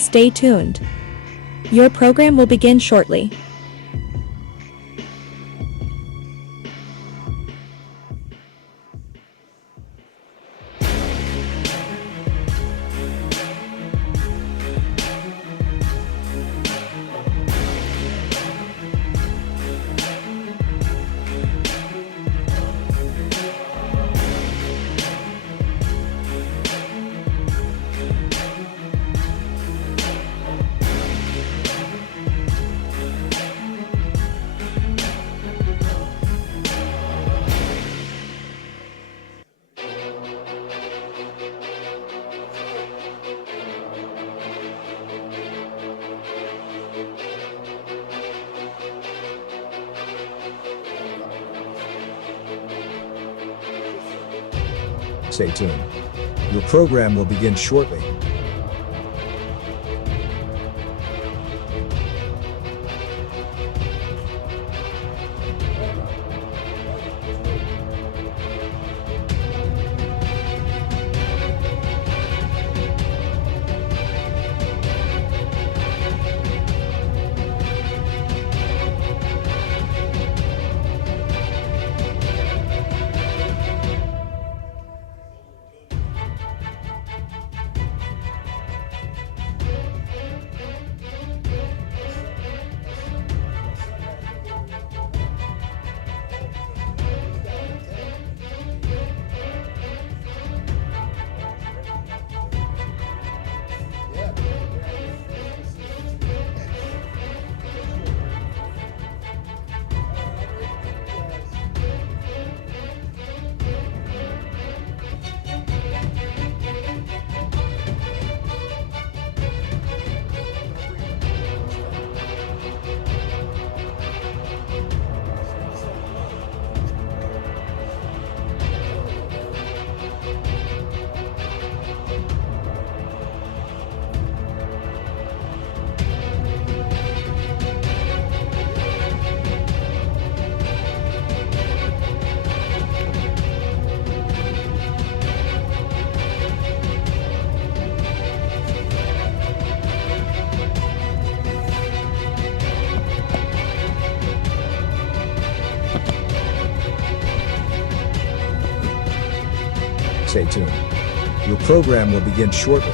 Stay tuned. Your program will begin shortly. Stay tuned. Your program will begin shortly. Stay tuned. Your program will begin shortly.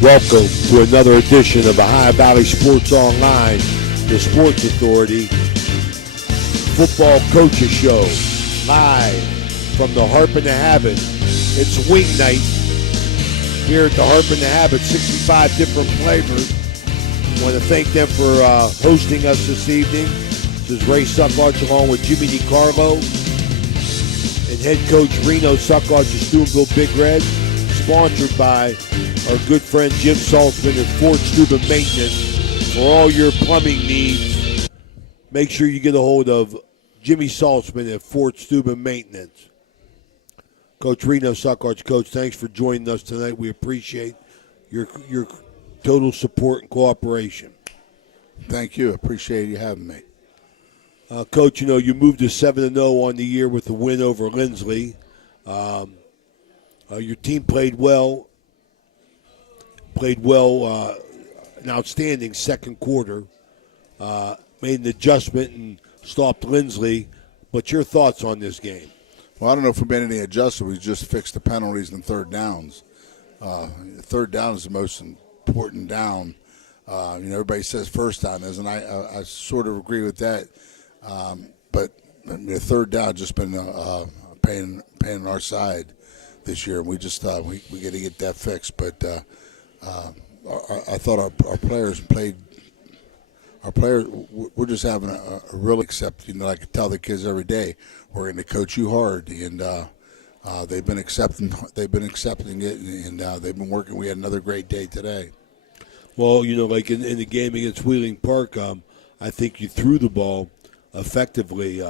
Welcome to another edition of the High Valley Sports Online, the Sports Authority Football Coaches Show, live from the Harp and the Habit. It's wing night here at the Harp and the Habit, 65 different flavors. I want to thank them for hosting us this evening. This is Ray Suckarch along with Jimmy DiCarlo and head coach Reno Suckarch of Steubenville Big Red, sponsored by our good friend Jim Saltzman at Fort Steuben Maintenance. For all your plumbing needs, make sure you get a hold of Jimmy Saltzman at Fort Steuben Maintenance. Coach Reno Suckarch, Coach, thanks for joining us tonight. We appreciate your total support and cooperation. Thank you. Appreciate you having me. Coach, you know, you moved to 7-0 on the year with the win over Lindsley. Your team played well, an outstanding second quarter. made an adjustment and stopped Lindsley. But your thoughts on this game? Well, I don't know if we made any adjustments. We just fixed the penalties and third downs. Third down is the most important down. Everybody says first down is, and I sort of agree with that. But the third down just been pain on our side this year, and we just we got to get that fixed. But I thought our players played. Our players, we're just having a real accept. I can tell the kids every day, we're going to coach you hard, and they've been accepting. They've been accepting it, and they've been working. We had another great day today. Well, like in the game against Wheeling Park, I think you threw the ball effectively.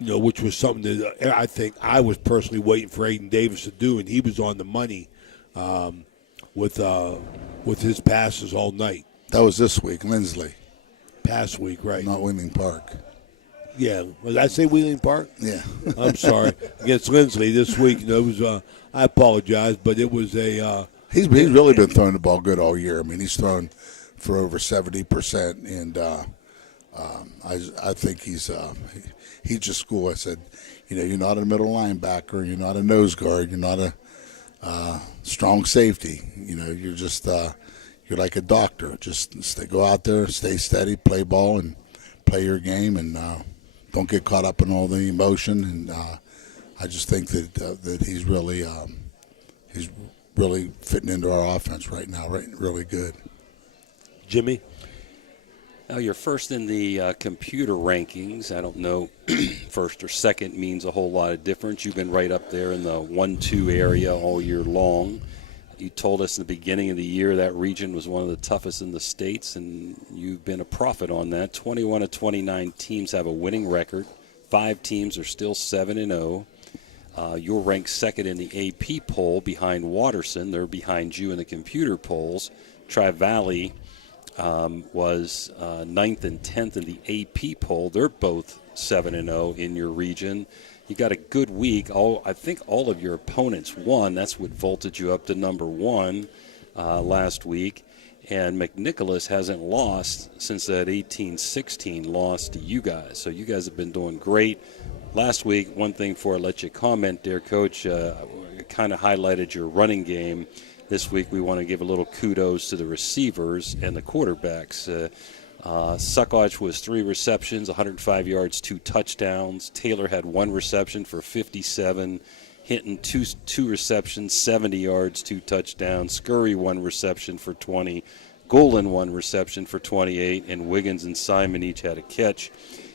Which was something that I think I was personally waiting for Aiden Davis to do, and he was on the money with his passes all night. That was this week, Lindsley. Past week, right? Not Wheeling Park. Yeah, did I say Wheeling Park? Yeah. I'm sorry. Against Lindsley this week, it was. I apologize, but it was a. He's really been throwing the ball good all year. I mean, he's thrown for over 70%, and I think he's just cool. I said, you're not a middle linebacker, you're not a nose guard, you're not a strong safety. You're just you're like a doctor. Just go out there, stay steady, play ball, and play your game, and don't get caught up in all the emotion. And I just think that he's really fitting into our offense right now, really good. Jimmy? Now you're first in the computer rankings. I don't know first or second means a whole lot of difference. You've been right up there in the 1-2 area all year long. You told us in the beginning of the year that region was one of the toughest in the states, and you've been a prophet on that. 21 of 29 teams have a winning record. 5 teams are still 7-0. You're ranked second in the AP poll behind Watterson. They're behind you in the computer polls. Tri-Valley was 9th and 10th in the AP poll. They're both 7-0 in your region. You got a good week. I think all of your opponents won. That's what vaulted you up to number 1 last week. And McNicholas hasn't lost since that 18-16 loss to you guys. So you guys have been doing great. Last week, one thing before I let you comment there, Coach, kind of highlighted your running game. This week we want to give a little kudos to the receivers and the quarterbacks. Suckage was 3 receptions, 105 yards, 2 touchdowns. Taylor had 1 reception for 57. Hinton, two receptions, 70 yards, 2 touchdowns. Scurry, 1 reception for 20. Golan, 1 reception for 28. And Wiggins and Simon each had a catch.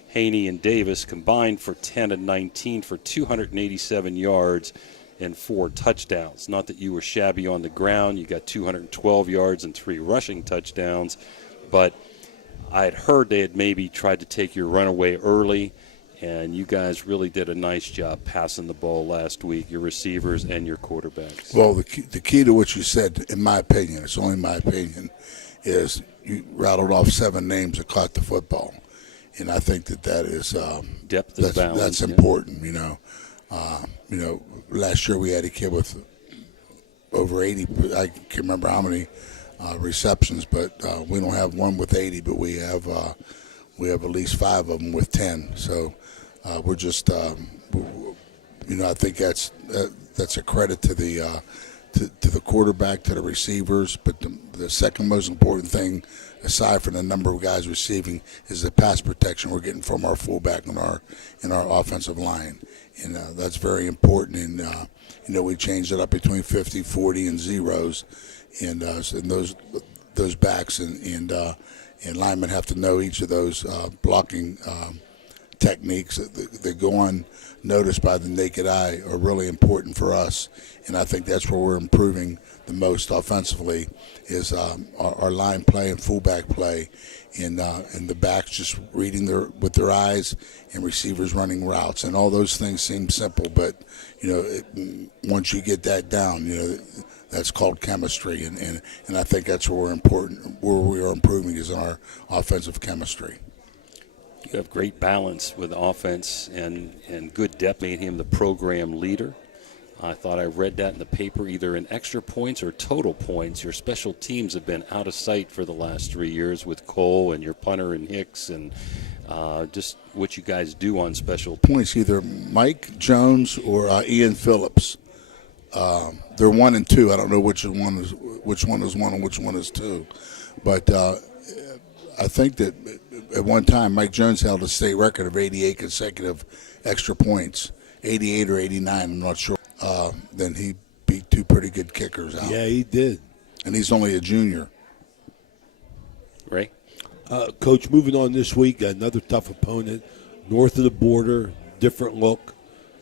Haney and Davis combined for 10 and 19 for 287 yards and 4 touchdowns. Not that you were shabby on the ground. You got 212 yards and 3 rushing touchdowns. But I had heard they had maybe tried to take your runaway early, and you guys really did a nice job passing the ball last week, your receivers and your quarterbacks. Well, the key to what you said, in my opinion, it's only my opinion, is you rattled off 7 names that caught the football. And I think that is depth and balance. That's important, last year we had a kid with over 80. I can't remember how many receptions, but we don't have one with 80. But we have at least 5 of them with 10. So we're just, I think that's a credit to the quarterback, to the receivers. But the second most important thing, aside from the number of guys receiving, is the pass protection we're getting from our fullback in our offensive line. And that's very important. And, we changed it up between 50, 40, and zeros. And those backs and linemen have to know each of those blocking techniques that go unnoticed by the naked eye are really important for us. And I think that's where we're improving the most offensively is our line play and fullback play, and the backs just reading with their eyes, and receivers running routes. And all those things seem simple, but once you get that down, that's called chemistry. And I think that's where we are improving is in our offensive chemistry. You have great balance with offense and good depth, made him the program leader. I thought I read that in the paper, either in extra points or total points. Your special teams have been out of sight for the last 3 years with Cole and your punter and Hicks, and just what you guys do on special Points, either Mike Jones or Ian Phillips. They're 1 and 2. I don't know which one is one and which one is two, but I think that at one time Mike Jones held a state record of 88 consecutive extra points, 88 or 89. I'm not sure. Then he beat two pretty good kickers out. Yeah, he did. And he's only a junior. Ray? Coach, moving on this week, another tough opponent, north of the border, different look,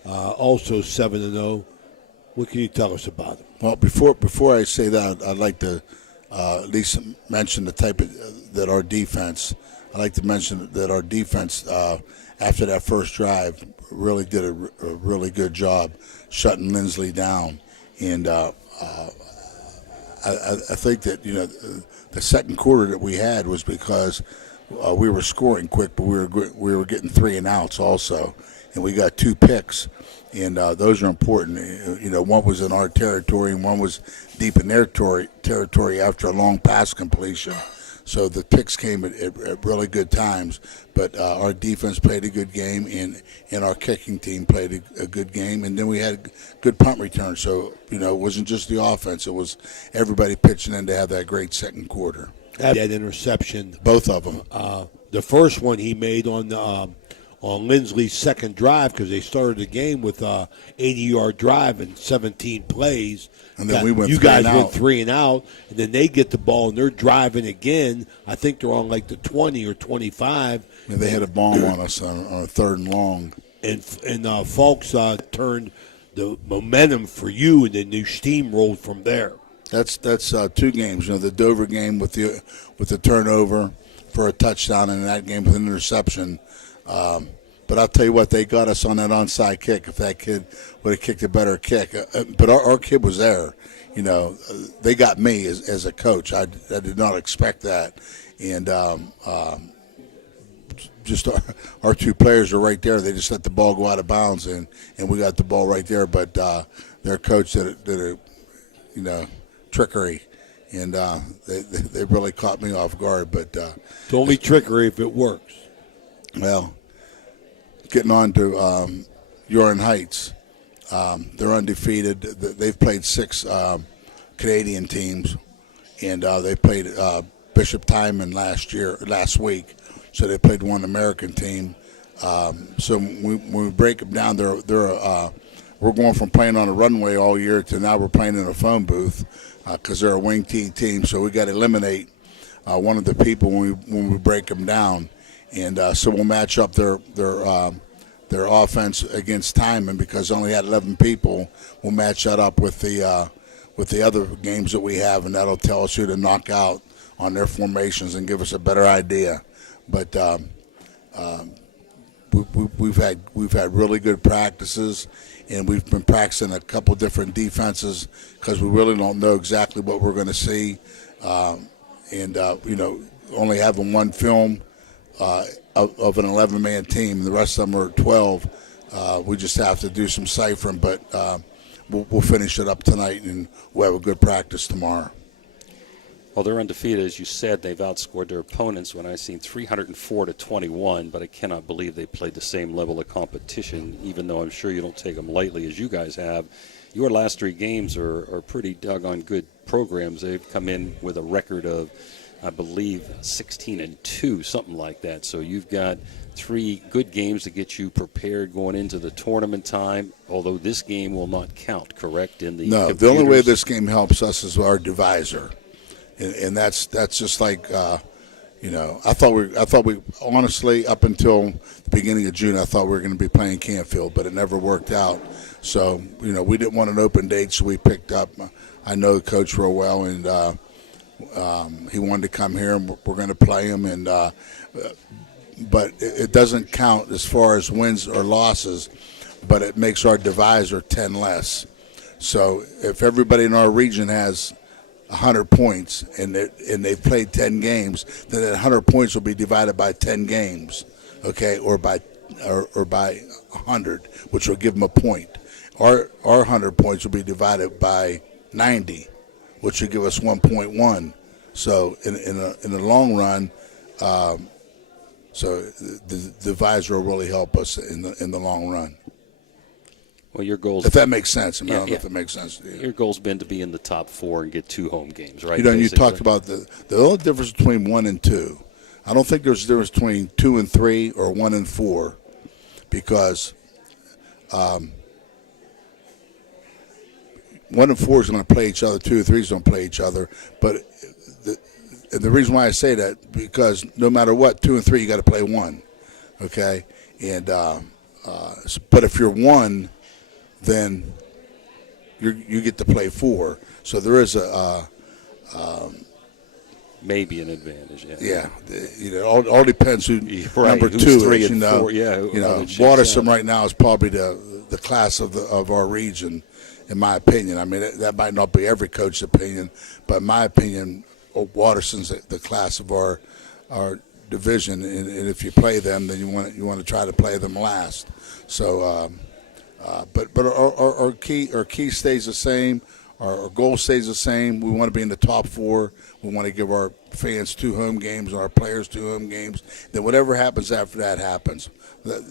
also 7-0. What can you tell us about it? Well, before I say that, I'd like to at least mention the type of that our defense. I'd like to mention that our defense, after that first drive, really did a really good job shutting Lindsley down, and I think that the second quarter that we had was because we were scoring quick, but we were getting 3 and outs also, and we got 2 picks, and those are important. One was in our territory and one was deep in their territory after a long pass completion. So the picks came at really good times, but our defense played a good game, and our kicking team played a good game, and then we had good punt return. So, it wasn't just the offense. It was everybody pitching in to have that great second quarter. That interception. Both of them. The first one he made on Lindsley's second drive, because they started the game with 80-yard drive and 17 plays. And then we went you 3 guys and out. went 3 and out, and then they get the ball and they're driving again. I think they're on like the 20 or 25. And they had a bomb on us on a 3rd and long. And Falks turned the momentum for you, and then you steamrolled from there. That's 2 games. The Dover game with the turnover for a touchdown, and that game with an interception. But I'll tell you what, they got us on that onside kick. If that kid would have kicked a better kick, but our kid was there. They got me as a coach. I did not expect that, and just our 2 players are right there. They just let the ball go out of bounds, and we got the ball right there. But their coach did a trickery, and they really caught me off guard. But it's only trickery if it works. Well, getting on to Weir Heights, they're undefeated. They've played 6 Canadian teams, and they played Bishop Timon last week. So they played 1 American team. So when we break them down, we're going from playing on a runway all year to now we're playing in a phone booth because they're a wing T team. So we got to eliminate one of the people when we break them down. And so we'll match up their offense against Timon because they only had 11 people. We'll match that up with the other games that we have, and that'll tell us who to knock out on their formations and give us a better idea. But we've had really good practices, and we've been practicing a couple different defenses because we really don't know exactly what we're going to see, only having one film. Of an 11-man team. The rest of them are 12. We just have to do some ciphering, but we'll finish it up tonight, and we'll have a good practice tomorrow. Well, they're undefeated. As you said, they've outscored their opponents when I've seen 304-21, but I cannot believe they played the same level of competition, even though I'm sure you don't take them lightly as you guys have. Your last 3 games are pretty doggone good programs. They've come in with a record of, I believe, 16-2, something like that. So you've got 3 good games to get you prepared going into the tournament time, although this game will not count, correct? No, computers? The only way this game helps us is our divisor. And that's just like, I thought we honestly, up until the beginning of June, I thought we were going to be playing Canfield, but it never worked out. So, we didn't want an open date, so we picked up, I know the coach real well, and he wanted to come here, and we're going to play him. And but it doesn't count as far as wins or losses, but it makes our divisor 10 less. So if everybody in our region has 100 points and they've played 10 games, then that 100 points will be divided by 10 games, okay, or by 100, which will give them a point. our 100 points will be divided by 90, which would give us 1.1. So in the long run, so the divisor will really help us in the long run. Well, your goal's If that makes sense. I mean, I don't know yeah. if that makes sense to you. Your goal's been to be in the top 4 and get 2 home games, right? You know, and you basically? talked about the only difference between 1 and 2. I don't think there's a difference between 2 and 3 or 1 and 4, because 1 and 4 is going to play each other. 2 and 3 is going to play each other. But the reason why I say that, because no matter what, 2 and 3 you got to play 1. Okay, and but if you're 1, then you get to play 4. So there is maybe an advantage. Yeah, all depends who Right, number who's 2 3 is. and 4, yeah, Watersome right now is probably the class of our region, in my opinion. I mean, that might not be every coach's opinion, but in my opinion, Waterson's the class of our division, and if you play them, then you want to try to play them last. So, but our key stays the same. Our goal stays the same. We want to be in the top 4. We want to give our fans 2 home games and our players 2 home games. Then whatever happens after that happens.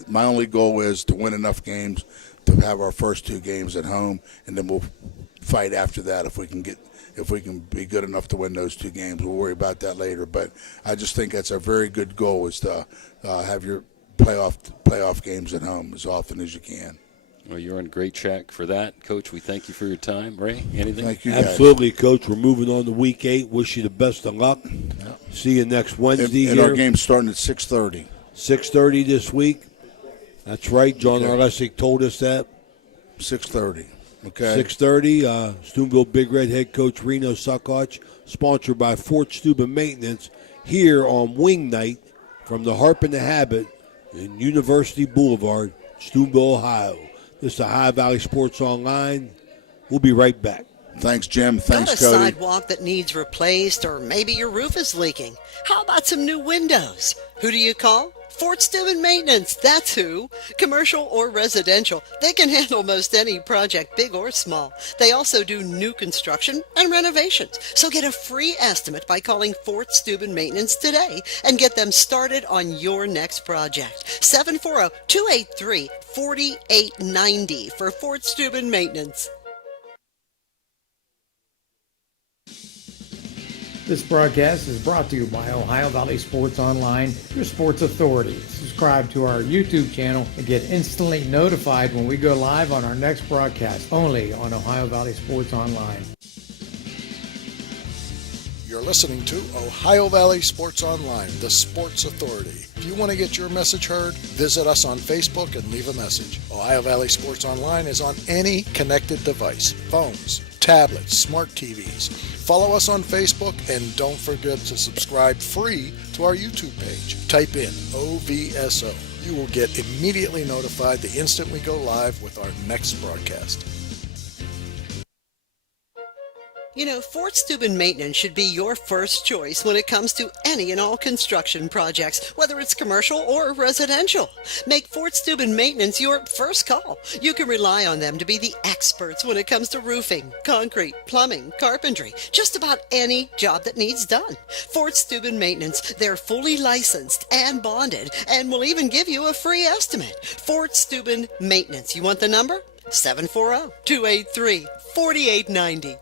My only goal is to win enough games to have our first 2 games at home, and then we'll fight after that if we can be good enough to win those 2 games. We'll worry about that later. But I just think that's a very good goal, is to have your playoff games at home as often as you can. Well, you're on great track for that, Coach. We thank you for your time. Ray, anything? Thank you, guys. Absolutely, Coach. We're moving on to Week 8. Wish you the best of luck. Yeah. See you next Wednesday. And our game's starting at 6:30. 6:30 this week. That's right. John Arlesic told us that. 6:30. Okay. 6:30. Steubenville Big Red head coach Reno Suckoch, sponsored by Fort Steuben Maintenance, here on Wing Night from the Harp and the Habit in University Boulevard, Steubenville, Ohio. This is Ohio Valley Sports Online. We'll be right back. Thanks, Jim. Thanks, Got a Cody. sidewalk that needs replaced, or maybe your roof is leaking? How about some new windows? Who do you call? Fort Steuben Maintenance, that's who. Commercial or residential, they can handle most any project, big or small. They also do new construction and renovations. So get a free estimate by calling Fort Steuben Maintenance today and get them started on your next project. 740-283-4890 for Fort Steuben Maintenance. This broadcast is brought to you by Ohio Valley Sports Online, your sports authority. Subscribe to our YouTube channel and get instantly notified when we go live on our next broadcast, only on Ohio Valley Sports Online. You're listening to Ohio Valley Sports Online, the sports authority. If you want to get your message heard, visit us on Facebook and leave a message. Ohio Valley Sports Online is on any connected device, phones, tablets, smart TVs. Follow us on Facebook, and don't forget to subscribe free to our YouTube page. Type in OVSO. You will get immediately notified the instant we go live with our next broadcast. You know, Fort Steuben Maintenance should be your first choice when it comes to any and all construction projects, whether it's commercial or residential. Make Fort Steuben Maintenance your first call. You can rely on them to be the experts when it comes to roofing, concrete, plumbing, carpentry, just about any job that needs done. Fort Steuben Maintenance, they're fully licensed and bonded, and will even give you a free estimate. Fort Steuben Maintenance. You want the number? 740-283-4890.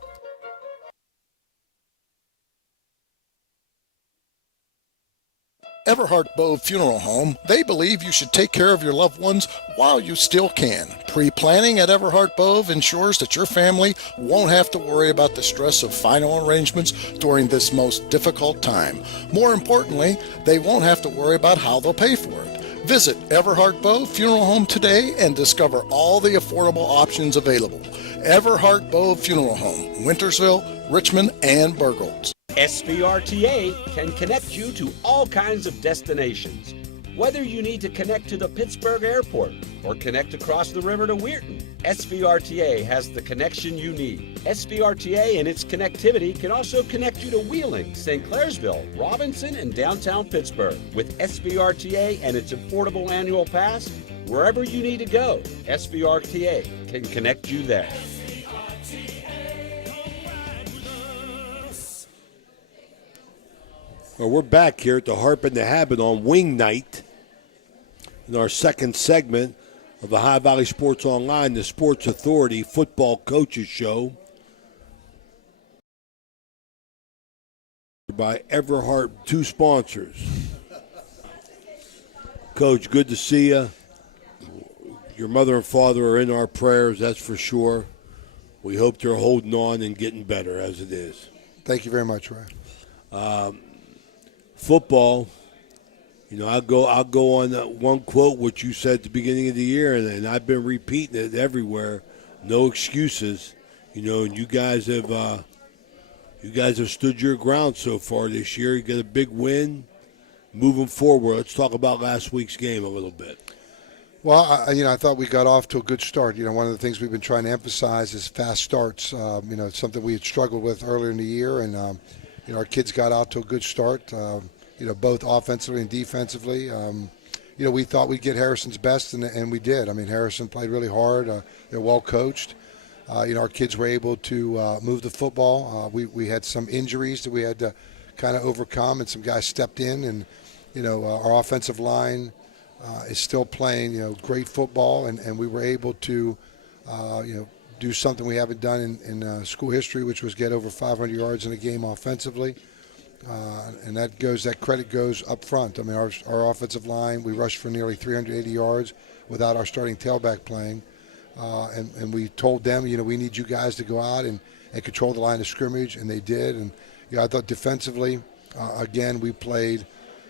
Everhart Bove Funeral Home, they believe you should take care of your loved ones while you still can. Pre-planning at Everhart Bove ensures that your family won't have to worry about the stress of final arrangements during this most difficult time. More importantly, they won't have to worry about how they'll pay for it. Visit Everhart Bove Funeral Home today and discover all the affordable options available. Everhart Bove Funeral Home, Wintersville, Richmond, and Burgolds. SVRTA can connect you to all kinds of destinations. Whether you need to connect to the Pittsburgh Airport or connect across the river to Weirton, SVRTA has the connection you need. SVRTA and its connectivity can also connect you to Wheeling, St. Clairsville, Robinson, and downtown Pittsburgh. With SVRTA and its affordable annual pass, Wherever you need to go, SVRTA can connect you there. Well, we're back here at the Harp and the Habit on Wing Night in our second segment of the High Valley Sports Online, the Sports Authority Football Coaches Show by Everhart, two sponsors. Coach, good to see you. Your mother and father are in our prayers, that's for sure. We hope they're holding on and getting better as it is. Thank you very much, Ray. Football, you know, I'll go on that one quote which you said at the beginning of the year, and I've been repeating it everywhere. No excuses, you know. And you guys have stood your ground so far this year. You got a big win. Moving forward, let's talk about last week's game a little bit. Well, I thought we got off to a good start. You know, one of the things we've been trying to emphasize is fast starts. It's something we had struggled with earlier in the year, and our kids got out to a good start. Both offensively and defensively. We thought we'd get Harrison's best, and we did. I mean, Harrison played really hard. They're well coached. Our kids were able to move the football. We had some injuries that we had to kind of overcome, and some guys stepped in, and our offensive line is still playing great football, and we were able to do something we haven't done in school history, which was get over 500 yards in a game offensively. And that credit goes up front. I mean, our offensive line, we rushed for nearly 380 yards without our starting tailback playing. And we told them, we need you guys to go out and control the line of scrimmage, and they did. And I thought defensively, again, we played,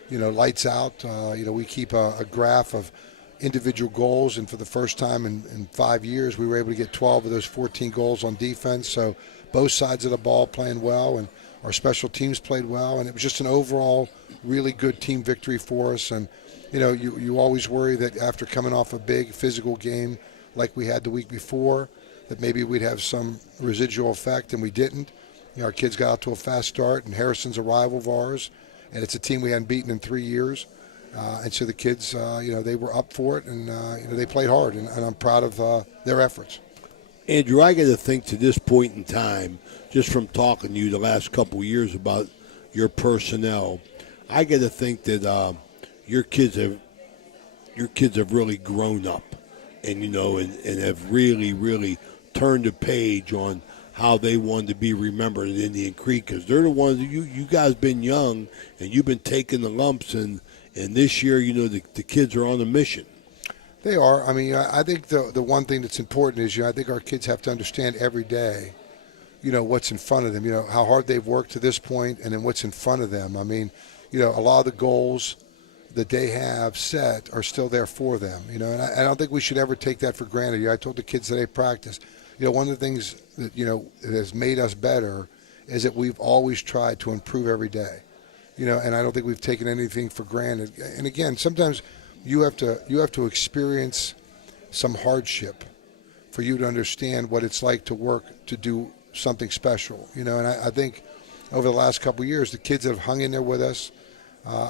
lights out. We keep a graph of individual goals, and for the first time in 5 years, we were able to get 12 of those 14 goals on defense. So both sides of the ball playing well, and our special teams played well, and it was just an overall really good team victory for us. And, you always worry that after coming off a big physical game like we had the week before, that maybe we'd have some residual effect, and we didn't. Our kids got out to a fast start, and Harrison's a rival of ours, and it's a team we hadn't beaten in 3 years. And so the kids, they were up for it, and, they played hard, and I'm proud of their efforts. Andrew, I got to think to this point in time, just from talking to you the last couple of years about your personnel, I got to think that your kids have really grown up, and and have really turned the page on how they wanted to be remembered in Indian Creek, because they're the ones you guys been young and you've been taking the lumps, and this year the kids are on a mission. They are. I mean, I think the one thing that's important is, I think our kids have to understand every day, what's in front of them, how hard they've worked to this point, and then what's in front of them. I mean, a lot of the goals that they have set are still there for them, and I don't think we should ever take that for granted. I told the kids today practice, one of the things that, that has made us better is that we've always tried to improve every day, and I don't think we've taken anything for granted. And again, sometimes you have to experience some hardship for you to understand what it's like to work to do something special, and I think over the last couple of years, the kids that have hung in there with us,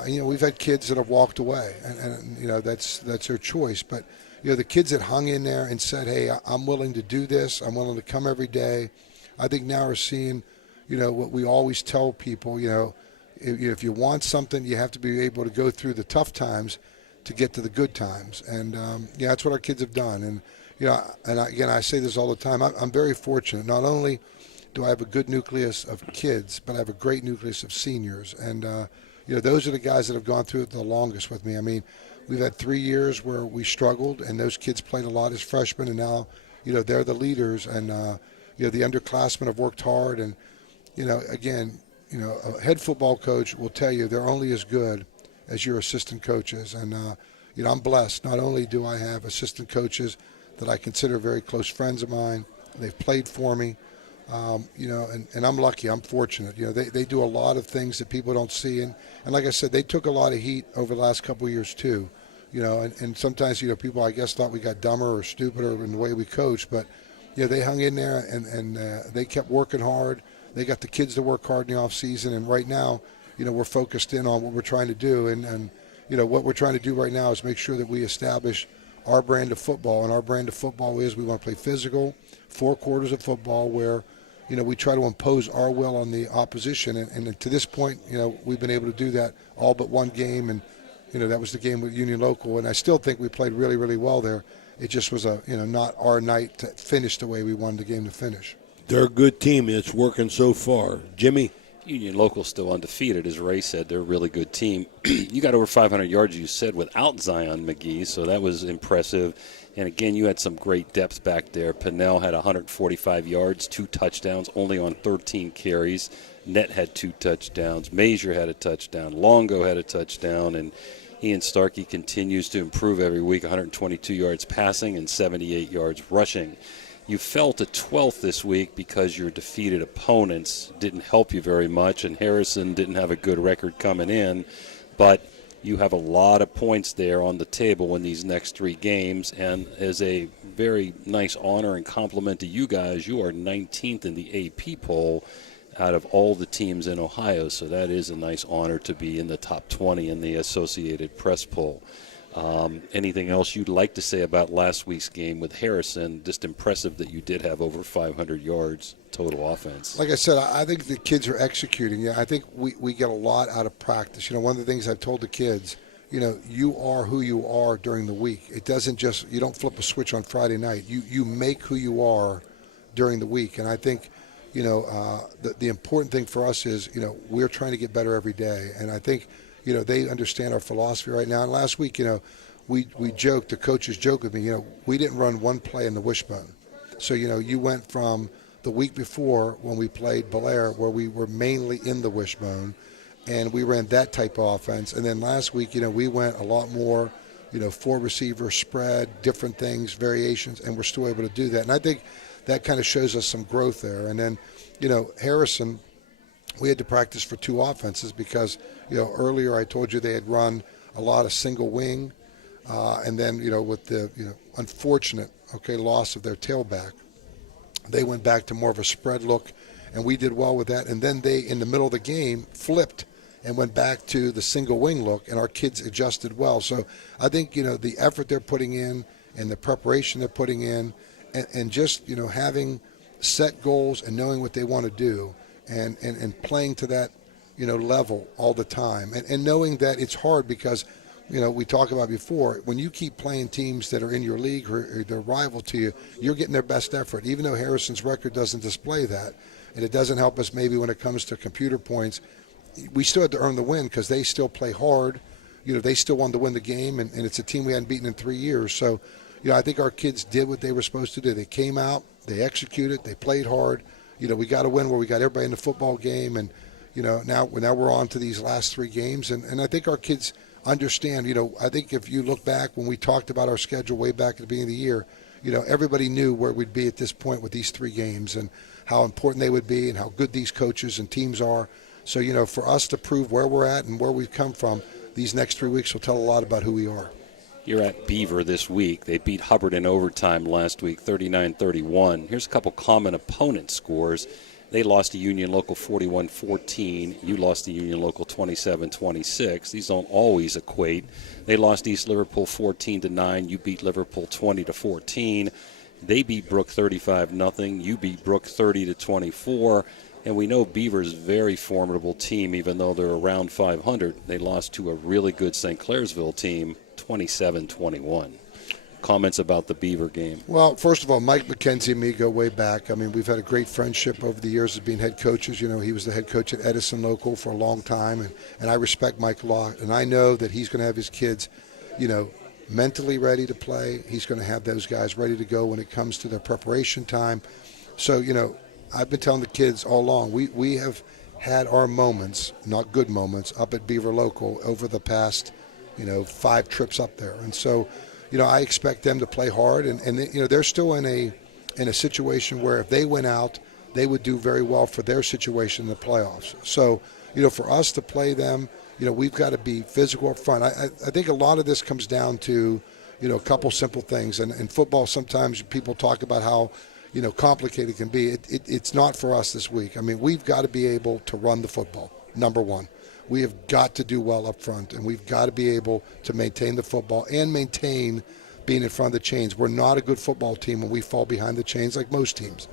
we've had kids that have walked away, and that's their choice, but the kids that hung in there and said, hey, I'm willing to do this, I'm willing to come every day, I think now we're seeing, what we always tell people, if you want something, you have to be able to go through the tough times to get to the good times. And that's what our kids have done. And again, I say this all the time, I'm very fortunate. Not only do I have a good nucleus of kids, but I have a great nucleus of seniors, and those are the guys that have gone through it the longest with me. I mean, we've had 3 years where we struggled, and those kids played a lot as freshmen, and now they're the leaders, and the underclassmen have worked hard. And again, a head football coach will tell you they're only as good as your assistant coaches. And, I'm blessed. Not only do I have assistant coaches that I consider very close friends of mine, they've played for me, and I'm lucky, I'm fortunate. They do a lot of things that people don't see. And like I said, they took a lot of heat over the last couple of years too, and sometimes, people, I guess, thought we got dumber or stupider in the way we coached, but, they hung in there, and they kept working hard. They got the kids to work hard in the off season. And right now, we're focused in on what we're trying to do. And what we're trying to do right now is make sure that we establish our brand of football. And our brand of football is we want to play physical, 4 quarters of football where, we try to impose our will on the opposition. And to this point, we've been able to do that all but one game. And, that was the game with Union Local. And I still think we played really, really well there. It just was not our night to finish the way we wanted the game to finish. They're a good team, and it's working so far. Jimmy? Union Local still undefeated, as Ray said. They're a really good team. You got over 500 yards, you said, without Zion McGee, so that was impressive. And, again, you had some great depth back there. Pinnell had 145 yards, 2 touchdowns, only on 13 carries. Net had 2 touchdowns. Mazier had a touchdown. Longo had a touchdown. And Ian Starkey continues to improve every week, 122 yards passing and 78 yards rushing. You fell to 12th this week because your defeated opponents didn't help you very much, and Harrison didn't have a good record coming in. But you have a lot of points there on the table in these next 3 games, and as a very nice honor and compliment to you guys, you are 19th in the AP poll out of all the teams in Ohio, so that is a nice honor to be in the top 20 in the Associated Press poll. Anything else you'd like to say about last week's game with Harrison? Just impressive that you did have over 500 yards total offense. Like I said, I think the kids are executing. I think we get a lot out of practice. One of the things I've told the kids, you are who you are during the week. It doesn't just, you don't flip a switch on Friday night. You make who you are during the week. And I think, the important thing for us is, we're trying to get better every day. And I think, they understand our philosophy right now. And last week, we joked, the coaches joked with me, we didn't run one play in the wishbone. So, you went from the week before when we played Belair, where we were mainly in the wishbone, and we ran that type of offense. And then last week, we went a lot more, 4 receiver spread, different things, variations, and we're still able to do that. And I think that kind of shows us some growth there. And then, Harrison, we had to practice for 2 offenses because, earlier I told you they had run a lot of single wing, and then, with the, unfortunate, loss of their tailback, they went back to more of a spread look, and we did well with that. And then they, in the middle of the game, flipped and went back to the single wing look, and our kids adjusted well. So I think, the effort they're putting in and the preparation they're putting in, and just, having set goals and knowing what they want to do and playing to that, level all the time. And knowing that it's hard because, we talked about before, when you keep playing teams that are in your league or they're rival to you, you're getting their best effort, even though Harrison's record doesn't display that. And it doesn't help us maybe when it comes to computer points. We still had to earn the win because they still play hard. They still wanted to win the game, and it's a team we hadn't beaten in 3 years. So, I think our kids did what they were supposed to do. They came out, they executed, they played hard. We got to win where we got everybody in the football game, and now we're on to these last 3 games, and I think our kids understand. I think if you look back when we talked about our schedule way back at the beginning of the year, everybody knew where we'd be at this point with these 3 games and how important they would be and how good these coaches and teams are. So for us to prove where we're at and where we've come from, these next 3 weeks will tell a lot about who we are. You're at Beaver this week. They beat Hubbard in overtime last week, 39-31. Here's a couple common opponent scores. They lost to Union Local 41-14. You lost to Union Local 27-26. These don't always equate. They lost East Liverpool 14-9. You beat Liverpool 20-14. They beat Brook 35-0. You beat Brook 30-24. And we know Beaver's a very formidable team, even though they're around 500. They lost to a really good St. Clairsville team, 27-21. Comments about the Beaver game? Well, first of all, Mike McKenzie and me go way back. I mean, we've had a great friendship over the years as being head coaches. He was the head coach at Edison Local for a long time, and I respect Mike a lot. And I know that he's going to have his kids, mentally ready to play. He's going to have those guys ready to go when it comes to their preparation time. So, I've been telling the kids all along, we have had our moments, not good moments, up at Beaver Local over the past, 5 trips up there. And so, I expect them to play hard, and they're still in a situation where if they went out, they would do very well for their situation in the playoffs. So, for us to play them, we've got to be physical up front. I think a lot of this comes down to, a couple simple things. And in football, sometimes people talk about how, complicated it can be. It's not for us this week. I mean, we've got to be able to run the football, number one. We have got to do well up front, and we've got to be able to maintain the football and maintain being in front of the chains. We're not a good football team when we fall behind the chains like most teams.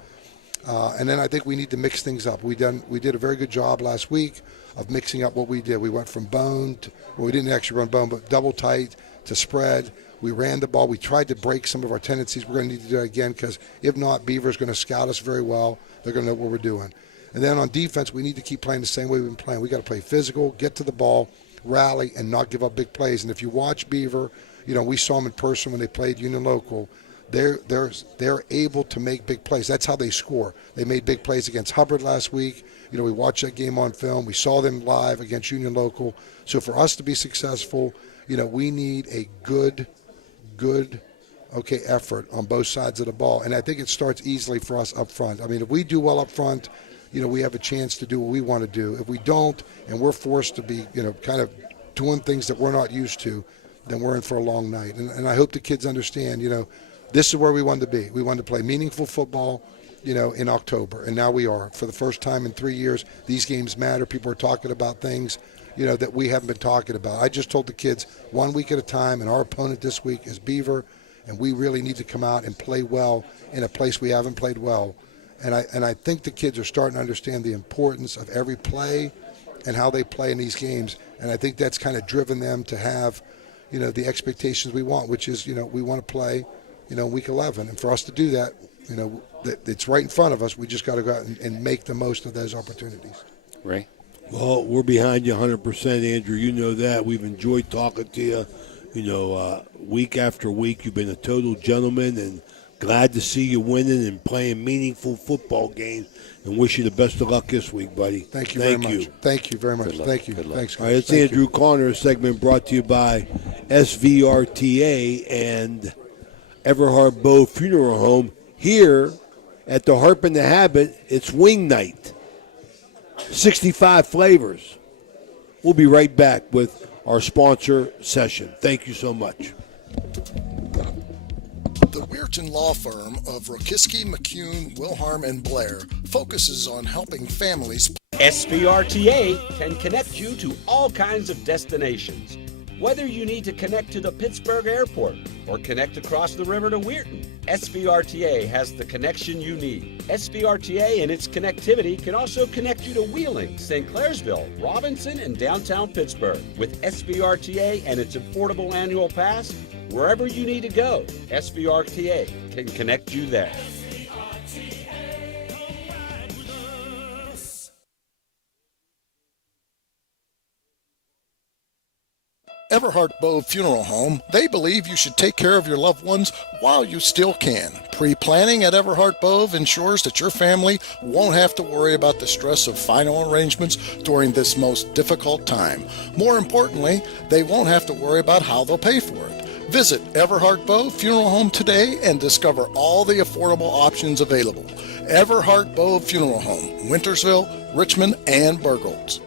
And then I think we need to mix things up. We did a very good job last week of mixing up what we did. We went from bone to, well, we didn't actually run bone, but double tight to spread. We ran the ball. We tried to break some of our tendencies. We're going to need to do that again because if not, Beaver's going to scout us very well. They're going to know what we're doing. And then on defense, we need to keep playing the same way we've been playing. We got to play physical, get to the ball, rally, and not give up big plays. And if you watch Beaver, we saw them in person when they played Union Local. They're able to make big plays. That's how they score. They made big plays against Hubbard last week. We watched that game on film. We saw them live against Union Local. So for us to be successful, we need a good effort on both sides of the ball. And I think it starts easily for us up front. I mean, if we do well up front, we have a chance to do what we want to do. If we don't, and we're forced to be, kind of doing things that we're not used to, then we're in for a long night. And I hope the kids understand, this is where we wanted to be. We wanted to play meaningful football, in October. And now we are. For the first time in 3 years, these games matter. People are talking about things, that we haven't been talking about. I just told the kids 1 week at a time, and our opponent this week is Beaver, and we really need to come out and play well in a place we haven't played well. And I think the kids are starting to understand the importance of every play and how they play in these games. And I think that's kind of driven them to have, the expectations we want, which is, we want to play, week 11. And for us to do that, it's right in front of us. We just got to go out and make the most of those opportunities. Ray? Well, we're behind you 100%, Andrew. You know that. We've enjoyed talking to you. Week after week, you've been a total gentleman, and glad to see you winning and playing meaningful football games, and wish you the best of luck this week, buddy. Thank you very much. Thank you very much. Thank you. Thanks, guys. All right, it's Andrew Conner, a segment brought to you by SVRTA and Everhard Bow Funeral Home. Here at the Harp and the Habit, it's wing night. 65 flavors. We'll be right back with our sponsor session. Thank you so much. The Weirton Law Firm of Rokiski, McCune, Wilharm, and Blair focuses on helping families. SVRTA can connect you to all kinds of destinations. Whether you need to connect to the Pittsburgh Airport or connect across the river to Weirton, SVRTA has the connection you need. SVRTA and its connectivity can also connect you to Wheeling, St. Clairsville, Robinson, and downtown Pittsburgh. With SVRTA and its affordable annual pass, wherever you need to go, SVRTA can connect you there. Everhart Bow Funeral Home, they believe you should take care of your loved ones while you still can. Pre-planning at Everhart Bow ensures that your family won't have to worry about the stress of final arrangements during this most difficult time. More importantly, they won't have to worry about how they'll pay for it. Visit Everhart Bow Funeral Home today and discover all the affordable options available. Everhart Bow Funeral Home, Wintersville, Richmond, and Burgolds.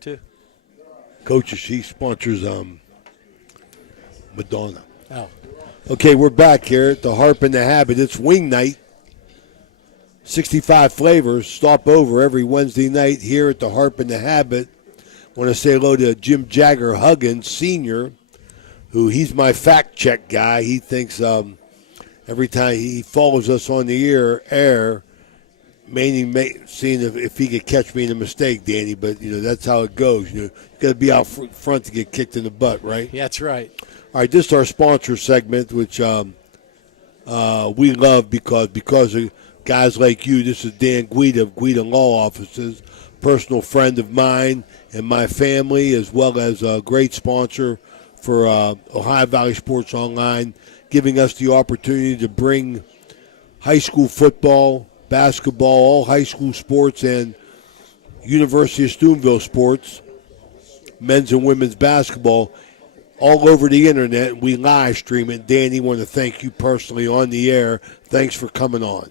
Two. Coach, she sponsors Madonna. Oh. Okay, we're back here at the Harp and the Habit. It's wing night. 65 flavors. Stop over every Wednesday night here at the Harp and the Habit. Want to say hello to Jim Jagger Huggins, Sr., who he's my fact check guy. He thinks every time he follows us on the air, mainly seeing if he could catch me in a mistake, Danny. But, that's how it goes. You got to be out front to get kicked in the butt, right? Yeah, that's right. All right, this is our sponsor segment, which we love because of guys like you. This is Dan Guida of Guida Law Offices, personal friend of mine and my family, as well as a great sponsor for Ohio Valley Sports Online, giving us the opportunity to bring high school football, basketball, all high school sports, and University of Steubenville sports, men's and women's basketball, all over the internet. We live stream it. Danny, want to thank you personally on the air. Thanks for coming on.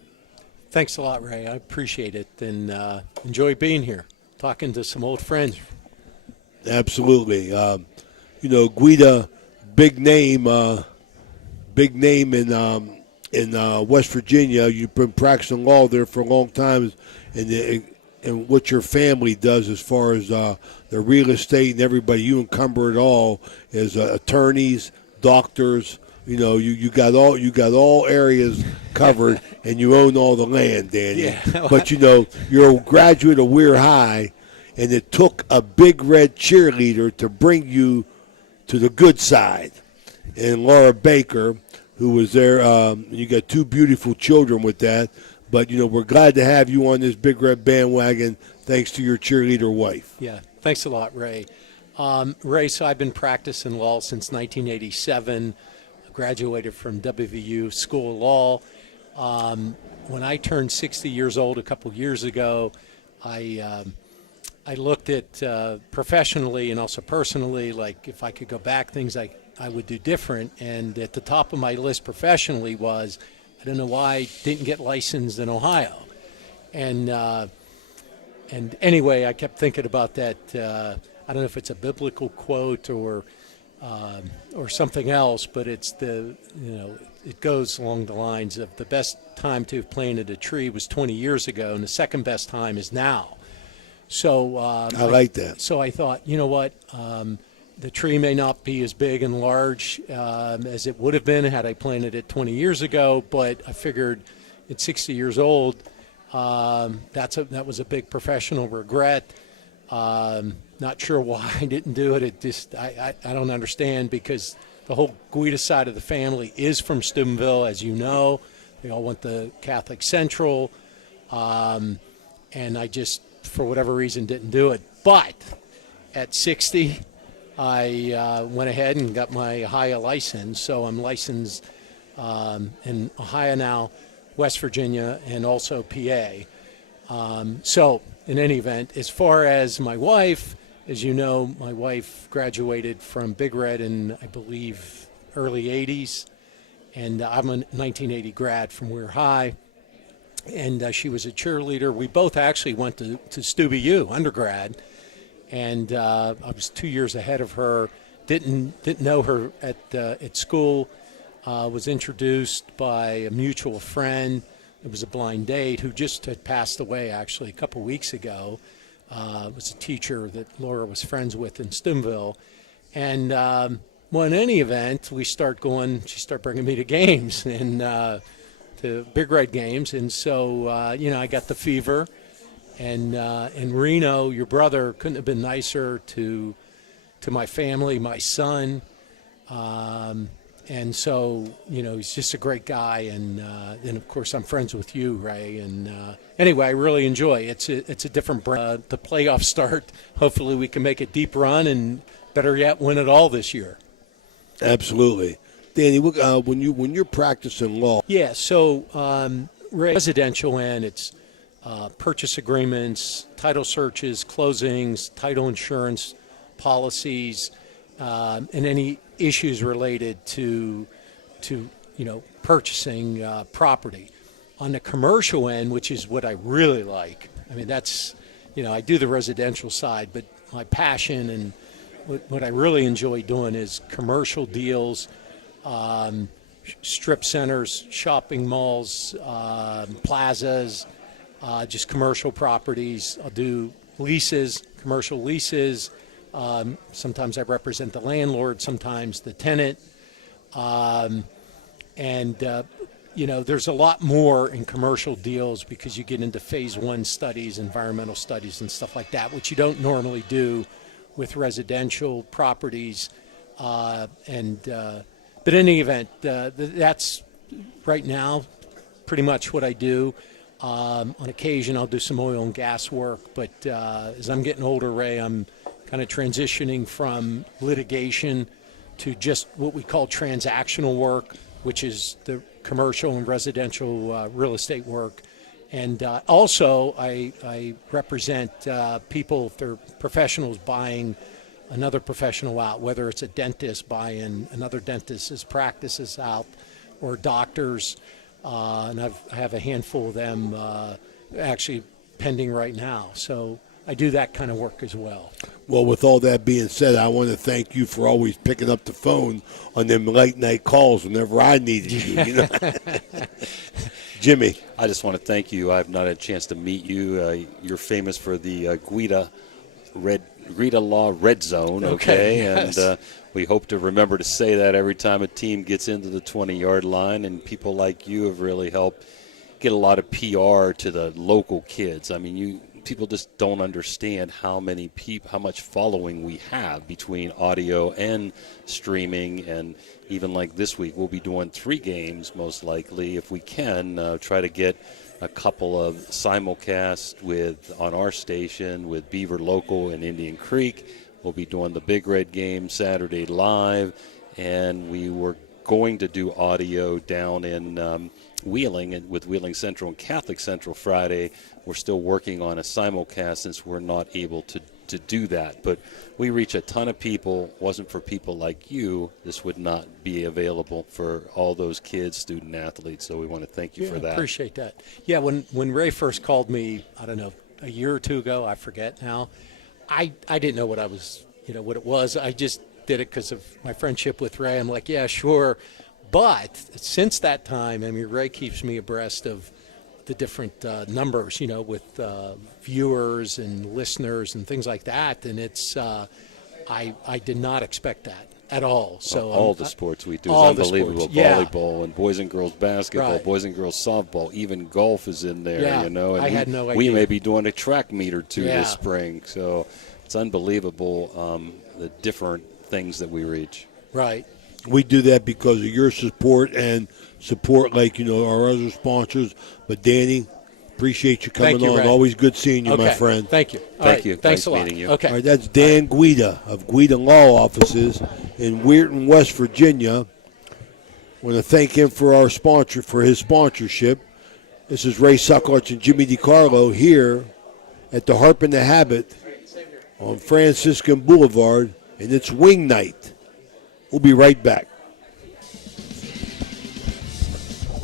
Thanks a lot, Ray. I appreciate it and enjoy being here, talking to some old friends. Absolutely. Guida, big name in West Virginia. You've been practicing law there for a long time, and and what your family does as far as the real estate and everybody. You encumber it all as attorneys, doctors. You got all areas covered, and you own all the land, Danny. Yeah. But you're a graduate of Weir High, and it took a Big Red cheerleader to bring you to the good side. And Laura Baker, who was there, you got two beautiful children with that. But, we're glad to have you on this Big Red bandwagon thanks to your cheerleader wife. Yeah, thanks a lot, Ray. Ray, so I've been practicing law since 1987. Graduated from WVU School of Law. When I turned 60 years old a couple years ago, I looked at professionally and also personally, like if I could go back, things I would do different. And at the top of my list professionally was, I don't know why I didn't get licensed in Ohio. And anyway, I kept thinking about that. I don't know if it's a biblical quote or something else, but it's it goes along the lines of the best time to have planted a tree was 20 years ago, and the second best time is now. So I like that. So I thought, you know what, the tree may not be as big and large as it would have been had I planted it 20 years ago, but I figured at 60 years old, that was a big professional regret. Not sure why I didn't do it. It just I don't understand, because the whole Guida side of the family is from Steubenville, as you know. They all went to Catholic Central, and I just, for whatever reason, didn't do it. But at 60, I went ahead and got my Ohio license. So I'm licensed in Ohio now, West Virginia, and also PA. So in any event, as far as my wife, as you know, my wife graduated from Big Red in, I believe, early 80s. And I'm a 1980 grad from Weir High. And she was a cheerleader. We both actually went to Steubenville undergrad. And I was 2 years ahead of her. Didn't know her at school. Was introduced by a mutual friend. It was a blind date who just had passed away actually a couple weeks ago. Was a teacher that Laura was friends with in Steubenville. And well, in any event, she started bringing me to games and to Big Red games. And so, I got the fever. And Reno, your brother, couldn't have been nicer to my family, my son. And so, he's just a great guy. And of course, I'm friends with you, Ray. And anyway, I really enjoy it. It's a different brand. The playoffs start. Hopefully we can make a deep run and, better yet, win it all this year. Absolutely. Danny, when you're practicing law. Yeah, so Ray, residential end, it's purchase agreements, title searches, closings, title insurance policies, and any issues related to purchasing property. On the commercial end, which is what I really like, I mean, that's, I do the residential side, but my passion and what I really enjoy doing is commercial deals, strip centers, shopping malls, plazas, just commercial properties. I'll do leases, commercial leases. Sometimes I represent the landlord, sometimes the tenant. There's a lot more in commercial deals because you get into phase one studies, environmental studies, and stuff like that, which you don't normally do with residential properties. But in any event, that's right now pretty much what I do. On occasion, I'll do some oil and gas work, but as I'm getting older, Ray, I'm kind of transitioning from litigation to just what we call transactional work, which is the commercial and residential real estate work. And also, I represent people, if they're professionals, buying another professional out, whether it's a dentist buying another dentist's practices out, or doctors. And I have a handful of them actually pending right now. So I do that kind of work as well. Well, with all that being said, I want to thank you for always picking up the phone on them late night calls whenever I needed you. Jimmy. I just want to thank you. I've not had a chance to meet you. You're famous for the Guida Law Red Zone, okay? Yes. And we hope to remember to say that every time a team gets into the 20-yard line, and people like you have really helped get a lot of PR to the local kids. I mean, people just don't understand how much following we have between audio and streaming. And even like this week, we'll be doing 3 games most likely if we can try to get a couple of simulcasts on our station with Beaver Local and Indian Creek. We'll be doing the Big Red game Saturday live, and we were going to do audio down in Wheeling and with Wheeling Central and Catholic Central Friday. We're still working on a simulcast since we're not able to do that. But we reach a ton of people. Wasn't for people like you, this would not be available for all those kids, student athletes. So we want to thank you for that. I appreciate that. Yeah, when Ray first called me, I don't know, a year or two ago, I forget now, I didn't know what what it was. I just did it because of my friendship with Ray. I'm like, yeah, sure. But since that time, I mean, Ray keeps me abreast of the different numbers, with viewers and listeners and things like that. And it's, I did not expect that at all. So all the sports we do all is unbelievable. Sports, yeah. Volleyball and boys and girls basketball, Right. boys and girls softball, even golf is in there. Yeah, And I had no We idea. may be doing a track meet or two Yeah. this spring. So it's unbelievable the different things that we reach. Right. We do that because of your support and support like, our other sponsors. But, Danny, appreciate you coming Thank you, on. Ray. Always good seeing you, Okay. my friend. Thank you. All Thank right. you. Thanks Nice a lot. meeting you. Okay. All right, that's Dan Guida of Guida Law Offices in Weirton, West Virginia. I want to thank him for his sponsorship. This is Ray Suckarts and Jimmy DiCarlo here at the Harp and the Habit on Franciscan Boulevard, and it's Wing Night. We'll be right back.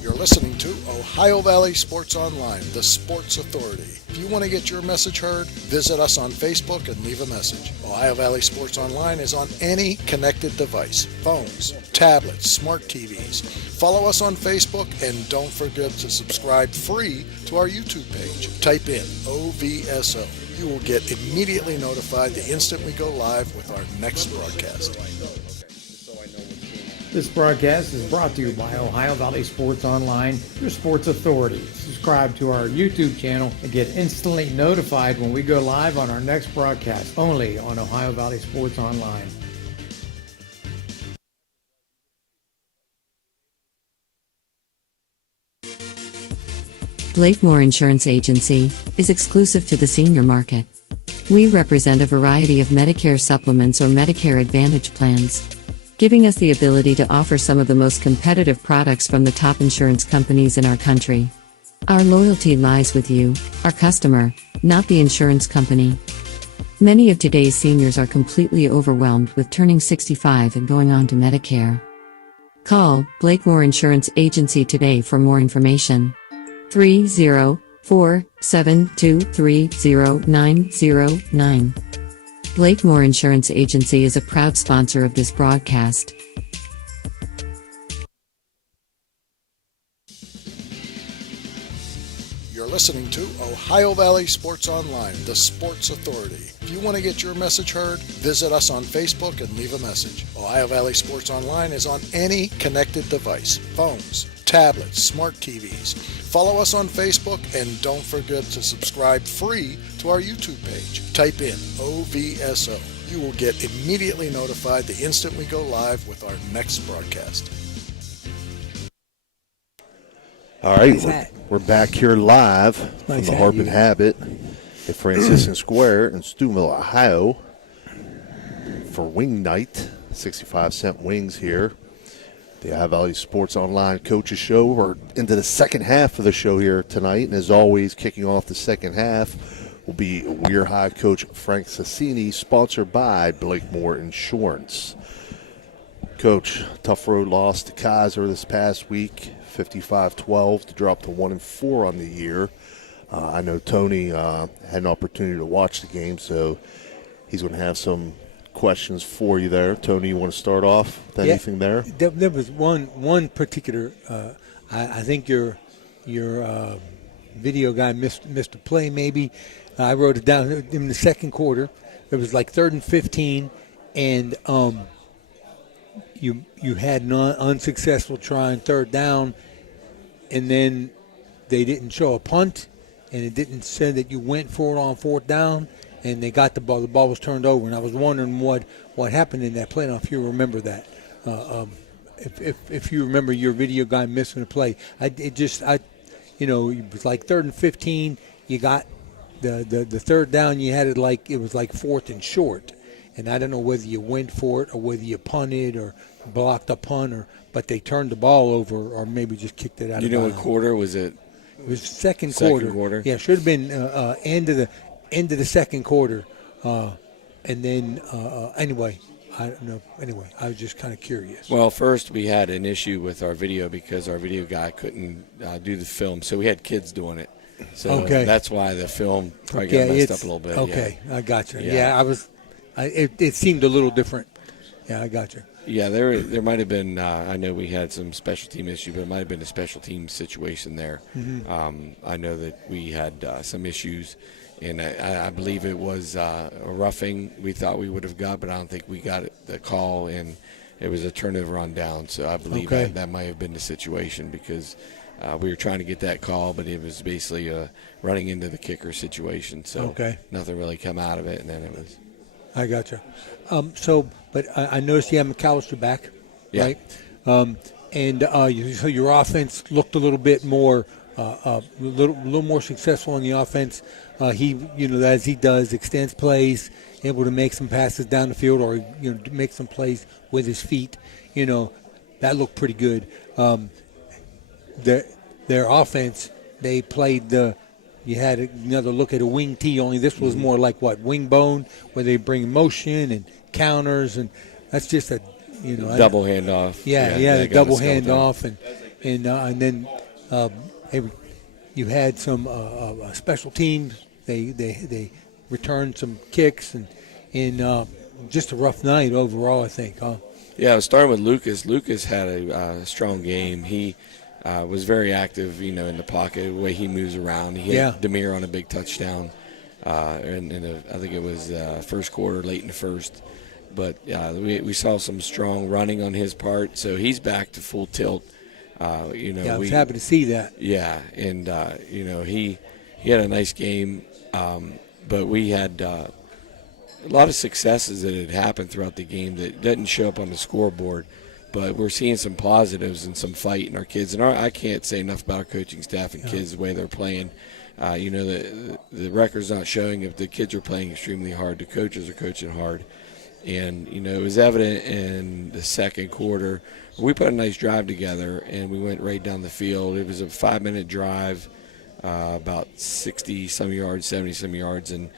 You're listening to Ohio Valley Sports Online, the sports authority. If you want to get your message heard, visit us on Facebook and leave a message. Ohio Valley Sports Online is on any connected device, phones, tablets, smart TVs. Follow us on Facebook and don't forget to subscribe free to our YouTube page. Type in OVSO. You will get immediately notified the instant we go live with our next broadcast. This broadcast is brought to you by Ohio Valley Sports Online, your sports authority. Subscribe to our YouTube channel and get instantly notified when we go live on our next broadcast, only on Ohio Valley Sports Online. Blakemore Insurance Agency is exclusive to the senior market. We represent a variety of Medicare supplements or Medicare Advantage plans, giving us the ability to offer some of the most competitive products from the top insurance companies in our country. Our loyalty lies with you, our customer, not the insurance company. Many of today's seniors are completely overwhelmed with turning 65 and going on to Medicare. Call Blakemore Insurance Agency today for more information. 304-723-0909. Blakemore Insurance Agency is a proud sponsor of this broadcast. You're listening to Ohio Valley Sports Online, the sports authority. If you want to get your message heard, visit us on Facebook and leave a message. Ohio Valley Sports Online is on any connected device, phones, tablets, smart TVs. Follow us on Facebook and don't forget to subscribe free to our YouTube page. Type in OVSO. You will get immediately notified the instant we go live with our next broadcast. All right, we're back here live from the Harp and Habit at Franciscan Square in Steubenville, Ohio for Wing Night. 65-cent wings here. The Ohio Valley Sports Online Coaches Show. We're into the second half of the show here tonight, and as always, kicking off the second half will be Weir High coach Frank Sassini, sponsored by Blakemore Insurance. Coach, tough road loss to Kaiser this past week, 55-12 to drop to 1-4 on the year. I know Tony had an opportunity to watch the game, so he's going to have some questions for you there. Tony, you want to start off with anything there? There was one particular. I think your your video guy missed a play. Maybe I wrote it down in the second quarter. It was like 3rd and 15, and you had an unsuccessful try on 3rd down, and then they didn't show a punt, and it didn't say that you went for it on 4th down, and they got the ball. The ball was turned over, and I was wondering what happened in that play. Now, if you remember that, if you remember your video guy missing a play, it was like 3rd and 15. You got the 3rd down. You had it like it was like 4th and short, and I don't know whether you went for it or whether you punted or blocked a punt, but they turned the ball over or maybe just kicked it out. You of know bounds. what quarter was it? It was second quarter. Yeah, should have been end of the second quarter, and then anyway. I don't know. Anyway, I was just kind of curious. Well, first we had an issue with our video because our video guy couldn't do the film, so we had kids doing it. So that's why the film probably got messed up a little bit. Okay, yeah. I got you. Yeah, it seemed a little different. Yeah, I got you. Yeah, there might have been. I know we had some special team issue, but it might have been a special team situation there. Mm-hmm. I know that we had some issues. And I believe it was a roughing we thought we would have got, but I don't think we got the call, and it was a turnover on down. So I believe that might have been the situation because we were trying to get that call, but it was basically running into the kicker situation. So nothing really come out of it, and then it was. I got you. But I noticed you have McAllister back, right? So your offense looked a little bit more. A little more successful on the offense. He, as he does, extends plays, able to make some passes down the field, or make some plays with his feet. That looked pretty good. Their offense, they played you had another look at a wing tee. Only this was more like wing bone, where they bring motion and counters, and that's just a double handoff. The double handoff, and then. You had some special teams. They returned some kicks and just a rough night overall, I think. Huh? Yeah, starting with Lucas. Lucas had a strong game. He was very active, in the pocket, the way he moves around. He hit Demir on a big touchdown, I think it was first quarter, late in the first. But we saw some strong running on his part, so he's back to full tilt. I was happy to see that. Yeah, and he had a nice game, but we had a lot of successes that had happened throughout the game that didn't show up on the scoreboard. But we're seeing some positives and some fight in our kids, and I can't say enough about our coaching staff and kids the way they're playing. The record's not showing if the kids are playing extremely hard. The coaches are coaching hard. And, it was evident in the second quarter. We put a nice drive together, and we went right down the field. It was a 5-minute drive, about 60-some yards, 70-some yards. And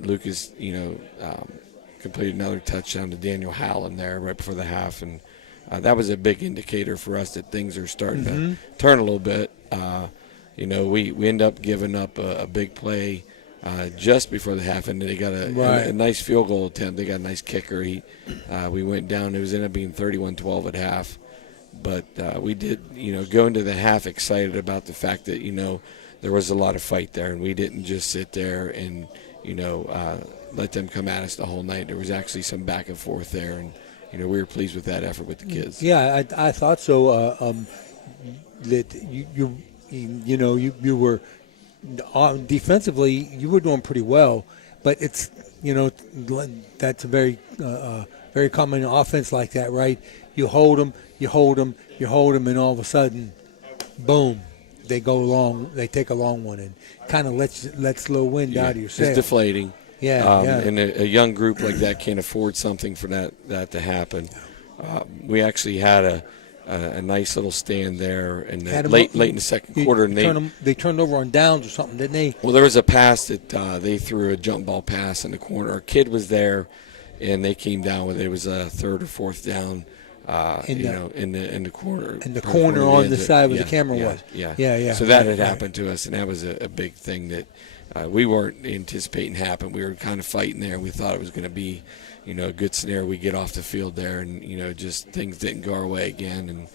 Lucas, completed another touchdown to Daniel Howland there right before the half. And that was a big indicator for us that things are starting to turn a little bit. We end up giving up a big play just before the half, and they got a nice field goal attempt. They got a nice kicker. We went down. It was ended up being 31-12 at half. But we did, go into the half excited about the fact that, there was a lot of fight there, and we didn't just sit there and, let them come at us the whole night. There was actually some back and forth there, and, we were pleased with that effort with the kids. Yeah, I thought so. That you were defensively, you were doing pretty well, but it's that's a very very common offense like that, right? You hold them, and all of a sudden, boom, they take a long one and kind of lets low wind out of your sail. It's deflating. Yeah, and a young group like that can't afford something for that to happen. We actually had a nice little stand there, and late in the second quarter, and they turned over on downs or something, didn't they? Well, there was a pass that they threw, a jump ball pass in the corner. Our kid was there, and they came down with it. It was a 3rd or 4th down. In the corner. In the corner on the side where the camera was. Yeah. So that had happened to us, and that was a big thing that we weren't anticipating happen. We were kind of fighting there. We thought it was going to be, a good scenario. We get off the field there, and just things didn't go our way again.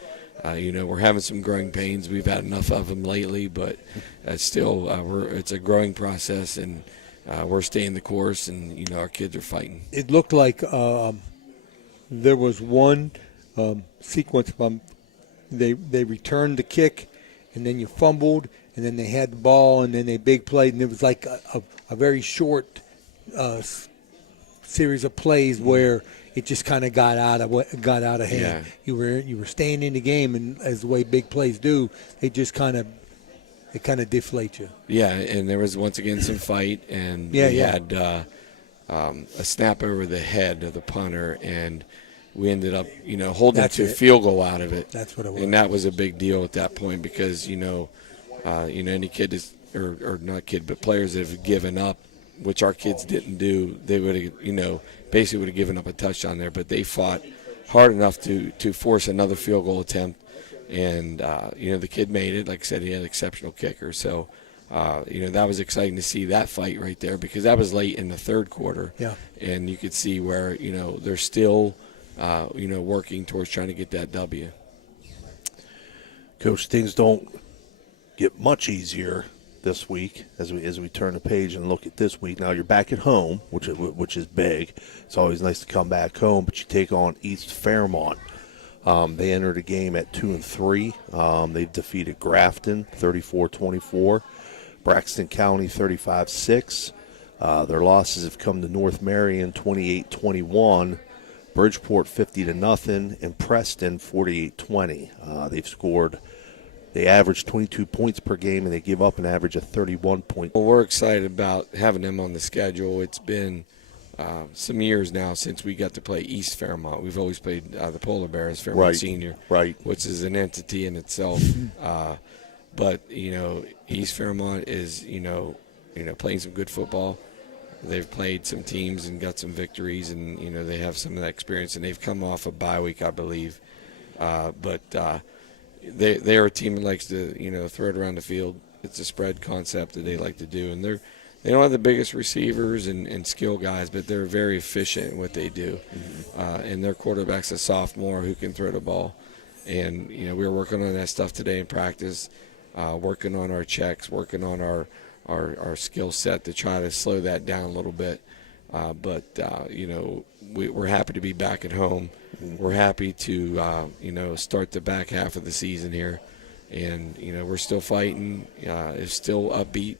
we're having some growing pains. We've had enough of them lately, but still, it's a growing process, and we're staying the course, and, our kids are fighting. It looked like there was one sequence from they returned the kick, and then you fumbled, and then they had the ball, and then they big played, and it was like a very short series of plays where it just kind of got out of hand. Yeah. You were staying in the game, and as the way big plays do, they just kind of deflate you. Yeah, and there was once again some fight, and we had a snap over the head of the punter, and we ended up, holding That's to a it. field goal out of it. That's what it was. And that was a big deal at that point because, any kid is, or not kid, but players that have given up, which our kids didn't do, they would have, basically would have given up a touchdown there. But they fought hard enough to force another field goal attempt. And, the kid made it. Like I said, he had an exceptional kicker. So, that was exciting to see that fight right there because that was late in the third quarter. Yeah. And you could see where, they're still, working towards trying to get that W. Coach, things don't get much easier this week as we turn the page and look at this week. Now you're back at home, which is big. It's always nice to come back home, but you take on East Fairmont. They entered a game at 2-3. They've defeated Grafton 34-24, Braxton County 35-6. Their losses have come to North Marion 28-21, Bridgeport 50-0, and Preston 48-20. They average 22 points per game, and they give up an average of 31 points. Well, we're excited about having them on the schedule. It's been some years now since we got to play East Fairmont. We've always played the Polar Bears, Fairmont Senior, which is an entity in itself. But East Fairmont is playing some good football. They've played some teams and got some victories, and they have some of that experience. And they've come off a bye week, I believe. They are a team that likes to throw it around the field. It's a spread concept that they like to do, and they don't have the biggest receivers and skill guys, but they're very efficient in what they do. And their quarterback's a sophomore who can throw the ball. And we were working on that stuff today in practice, working on our checks, working on our skill set to try to slow that down a little bit. We're happy to be back at home. We're happy to, start the back half of the season here. And, we're still fighting. It's still upbeat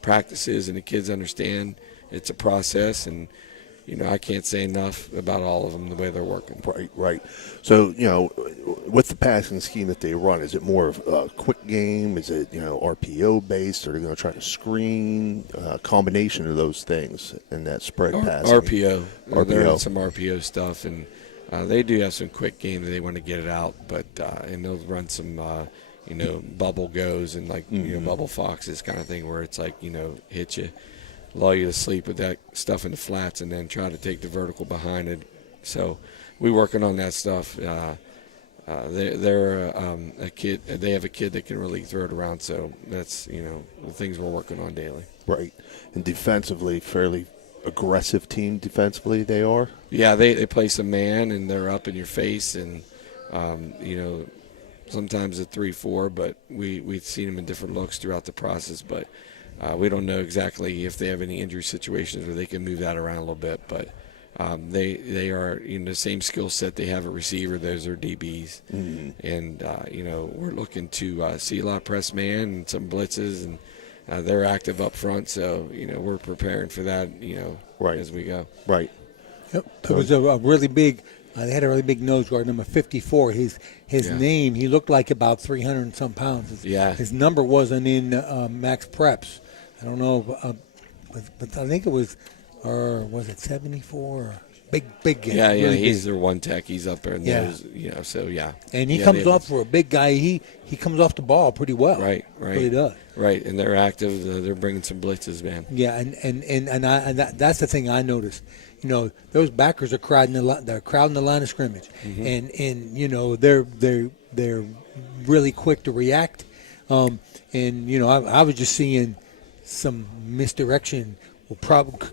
practices, and the kids understand it's a process. And, I can't say enough about all of them, the way they're working. Right. So, with the passing scheme that they run, is it more of a quick game? Is it, RPO-based? Are they going to try to screen? Combination of those things in that spread passing? RPO. They're doing some RPO stuff, and they do have some quick game that they want to get it out, but and they'll run some, bubble goes and bubble foxes kind of thing where it's like, hit you, allow you to sleep with that stuff in the flats, and then try to take the vertical behind it. So we're working on that stuff. They're a kid. They have a kid that can really throw it around. So that's the things we're working on daily. Right. And defensively, fairly aggressive team defensively they are. Yeah, they play some man, and they're up in your face, and sometimes a 3-4, but we've seen them in different looks throughout the process, but. We don't know exactly if they have any injury situations where they can move that around a little bit, but they are the same skill set they have at receiver. Those are DBs, and we're looking to see a lot of press man and some blitzes, and they're active up front. So we're preparing for that. As we go. Right. Yep. There was a really big. They had a really big nose guard, number 54. His name, he looked like about 300 and some pounds. His number wasn't in Max Preps. I don't know, but I think it was, or was it 74? Big game. Yeah, really he's big. their one tech. He's up there in those, so yeah. And he comes off for a big guy. He comes off the ball pretty well. Right. Really does. Right, and they're active. They're bringing some blitzes, man. Yeah, and that's the thing I noticed. Those backers are crowding the line of scrimmage, and they're really quick to react. I was just seeing some misdirection.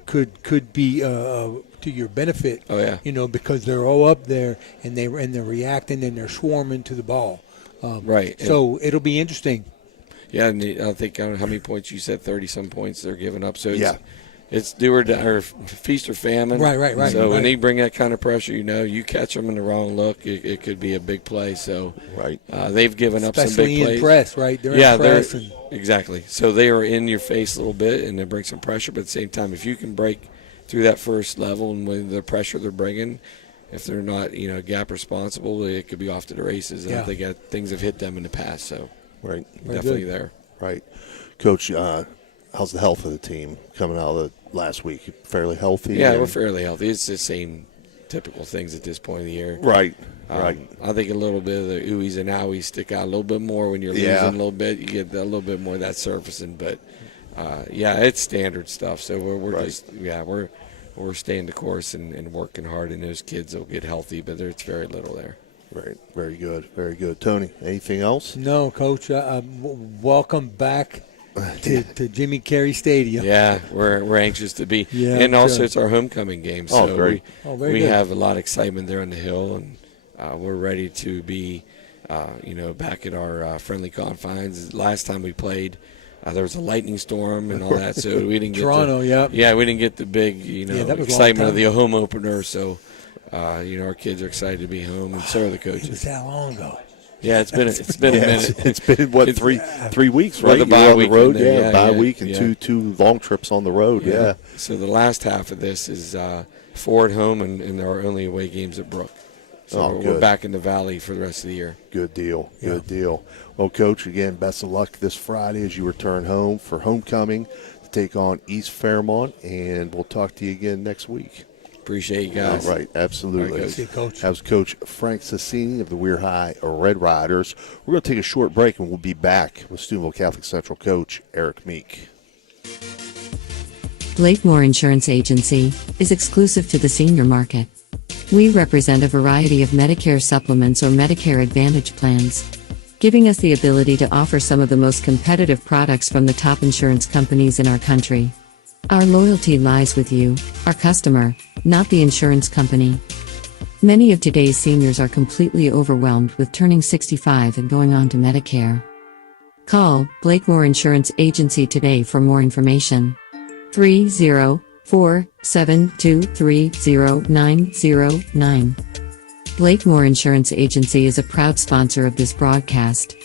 Could be to your benefit. Oh yeah. Because they're all up there and they're reacting and they're swarming to the ball. Right. So it'll be interesting. Yeah, and I think, I don't know how many points you said, 30-some points they're giving up. So it's do or die, or feast or famine. Right. So when they bring that kind of pressure, you catch them in the wrong look, it could be a big play. So they've given up some big plays. Especially in press, right? They're in press. Exactly. So they are in your face a little bit, and they bring some pressure. But at the same time, if you can break through that first level and with the pressure they're bringing, if they're not, gap responsible, it could be off to the races. And I think things have hit them in the past. So definitely there. Right. Coach, how's the health of the team coming out of the last week? Fairly healthy? Yeah, we're fairly healthy. It's the same typical things at this point of the year. Right. I think a little bit of the oohies and owies stick out a little bit more when you're losing a little bit. You get a little bit more of that surfacing. But, it's standard stuff. So we're staying the course and working hard, and those kids will get healthy, but there's very little there. Right. Very good. Very good. Tony, anything else? No, Coach. Welcome back to Jimmy Carey Stadium. Yeah, we're anxious to be. Yeah, and also it's our homecoming game. So great. we have a lot of excitement there on the hill, and we're ready to be, back at our friendly confines. Last time we played, there was a lightning storm and all that, so we didn't get Toronto. we didn't get the big, that was excitement of the home opener. So, our kids are excited to be home, and so are the coaches. It was that long ago. Yeah, it's been a minute. It's been what, three weeks, right? The You bye were on week the road, in there, bye week, and two long trips on the road. Yeah. So the last half of this is 4 at home, and there are only away games at Brook. So we're back in the Valley for the rest of the year. Good deal. Good deal. Well, Coach, again, best of luck this Friday as you return home for homecoming to take on East Fairmont, and we'll talk to you again next week. Appreciate you guys. All right, absolutely. All right, see you, Coach. That was Coach Frank Sassini of the Weir High Red Riders. We're going to take a short break, and we'll be back with Steubenville Catholic Central coach Eric Meek. Blakemore Insurance Agency is exclusive to the senior market. We represent a variety of Medicare supplements or Medicare Advantage plans, giving us the ability to offer some of the most competitive products from the top insurance companies in our country. Our loyalty lies with you, our customer, not the insurance company. Many of today's seniors are completely overwhelmed with turning 65 and going on to Medicare. Call Blakemore Insurance Agency today for more information. 304-723-0909. Blakemore Insurance Agency is a proud sponsor of this broadcast.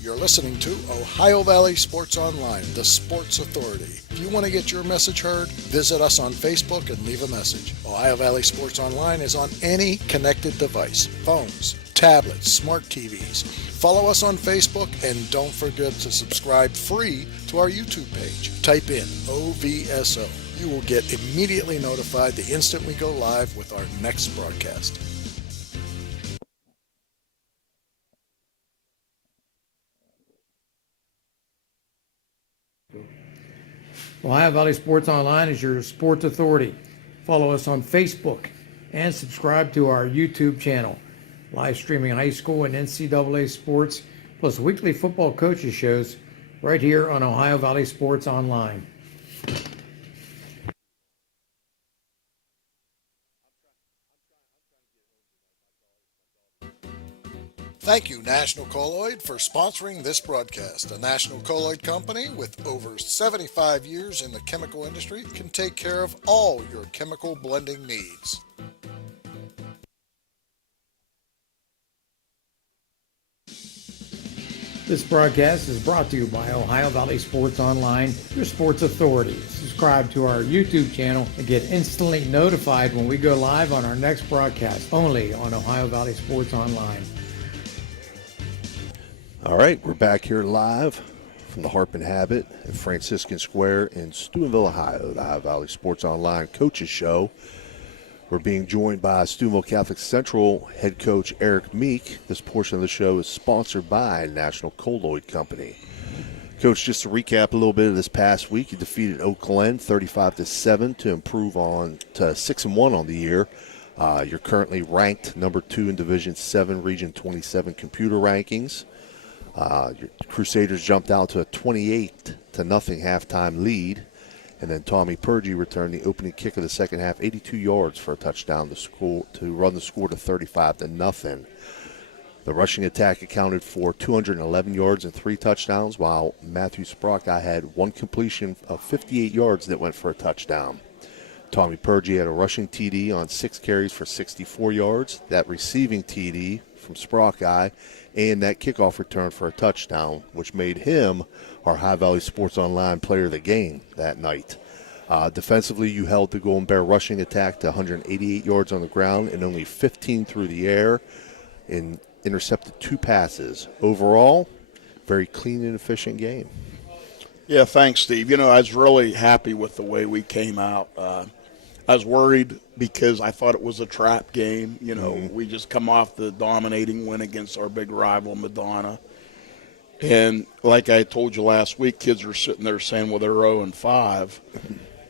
You're listening to Ohio Valley Sports Online, the sports authority. If you want to get your message heard, visit us on Facebook and leave a message. Ohio Valley Sports Online is on any connected device, phones, tablets, smart TVs. Follow us on Facebook, and don't forget to subscribe free to our YouTube page. Type in OVSO. You will get immediately notified the instant we go live with our next broadcast. Ohio Valley Sports Online is your sports authority. Follow us on Facebook and subscribe to our YouTube channel. Live streaming high school and NCAA sports, plus weekly football coaches shows right here on Ohio Valley Sports Online. Thank you, National Colloid, for sponsoring this broadcast. A National Colloid company with over 75 years in the chemical industry can take care of all your chemical blending needs. This broadcast is brought to you by Ohio Valley Sports Online, your sports authority. Subscribe to our YouTube channel and get instantly notified when we go live on our next broadcast, only on Ohio Valley Sports Online. All right, we're back here live from the Harp and Habit at Franciscan Square in Steubenville, Ohio, the Ohio Valley Sports Online Coaches Show. We're being joined by Steubenville Catholic Central head coach Eric Meek. This portion of the show is sponsored by National Colloid Company. Coach, just to recap a little bit of this past week, you defeated Oak Glen 35-7 to improve on to 6-1 on the year. You're currently ranked number 2 in Division 7 Region 27 computer rankings. Your Crusaders jumped out to a 28-0 halftime lead. And then Tommy Purgie returned the opening kick of the second half, 82 yards for a touchdown to run the score to 35-0. The rushing attack accounted for 211 yards and 3 touchdowns, while Matthew Sprockeye had 1 completion of 58 yards that went for a touchdown. Tommy Purgie had a rushing TD on 6 carries for 64 yards, that receiving TD from Sprockeye, and that kickoff return for a touchdown, which made him our High Valley Sports Online player of the game that night. Defensively, you held the Golden Bear rushing attack to 188 yards on the ground and only 15 through the air, and intercepted 2 passes. Overall, very clean and efficient game. Yeah, thanks, Steve. You know, I was really happy with the way we came out. I was worried because I thought it was a trap game. You know, we just come off the dominating win against our big rival, Madonna. And like I told you last week, kids are sitting there saying, well, they're 0-5.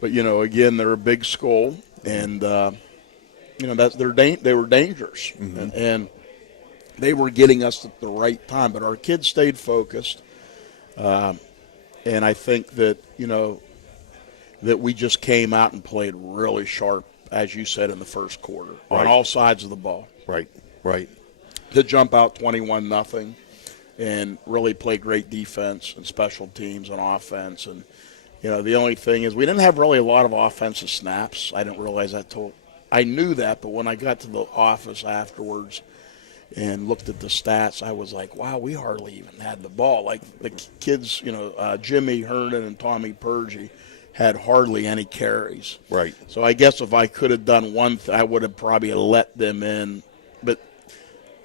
But, you know, again, they're a big school. And, you know, they were dangerous. And they were getting us at the right time. But our kids stayed focused. And I think that, you know, that we just came out and played really sharp, as you said, in the first quarter, on all sides of the ball. Right. To jump out 21-0 and really play great defense and special teams and offense. And, you know, the only thing is we didn't have really a lot of offensive snaps. I didn't realize that I knew that, but when I got to the office afterwards and looked at the stats, I was like, wow, we hardly even had the ball. Like the kids, you know, Jimmy Herndon and Tommy Purgie had hardly any carries. Right. So I guess if I could have done one thing, I would have probably let them in. But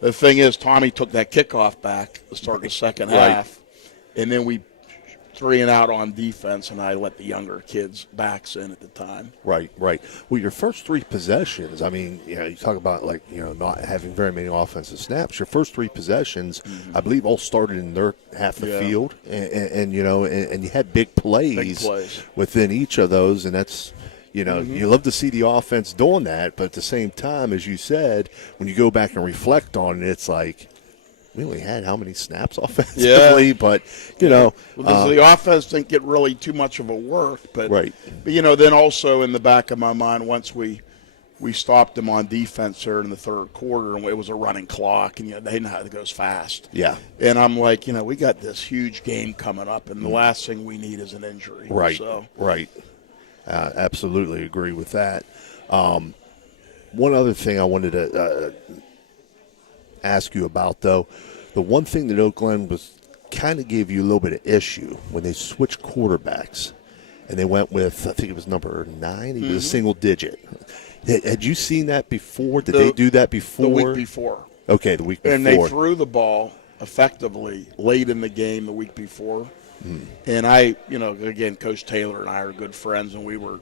the thing is, Tommy took that kickoff back to start the second half, and then we 3 and out on defense, and I let the younger kids backs in at the time. Right. Well, your first 3 possessions, I mean, you know, you talk about, like, you know, not having very many offensive snaps. Your first 3 possessions, I believe, all started in their half the field, and you know, and you had big plays within each of those, and that's, you know, you love to see the offense doing that, but at the same time, as you said, when you go back and reflect on it, it's like, we only had how many snaps offensively, but, you know. Well, the offense didn't get really too much of a work. But, you know, then also in the back of my mind, once we stopped them on defense there in the third quarter, and it was a running clock, and, you know, they know how it goes fast. Yeah. And I'm like, you know, we got this huge game coming up, and the last thing we need is an injury. Right. Absolutely agree with that. One other thing I wanted to ask you about, though, the one thing that Oak Glen was kind of gave you a little bit of issue when they switched quarterbacks, and they went with, I think it was number 9. He was a single digit. Had you seen that before? Did they do that before? The week before. Okay, the week before. And they threw the ball effectively late in the game the week before. And I, you know, again, Coach Taylor and I are good friends, and we were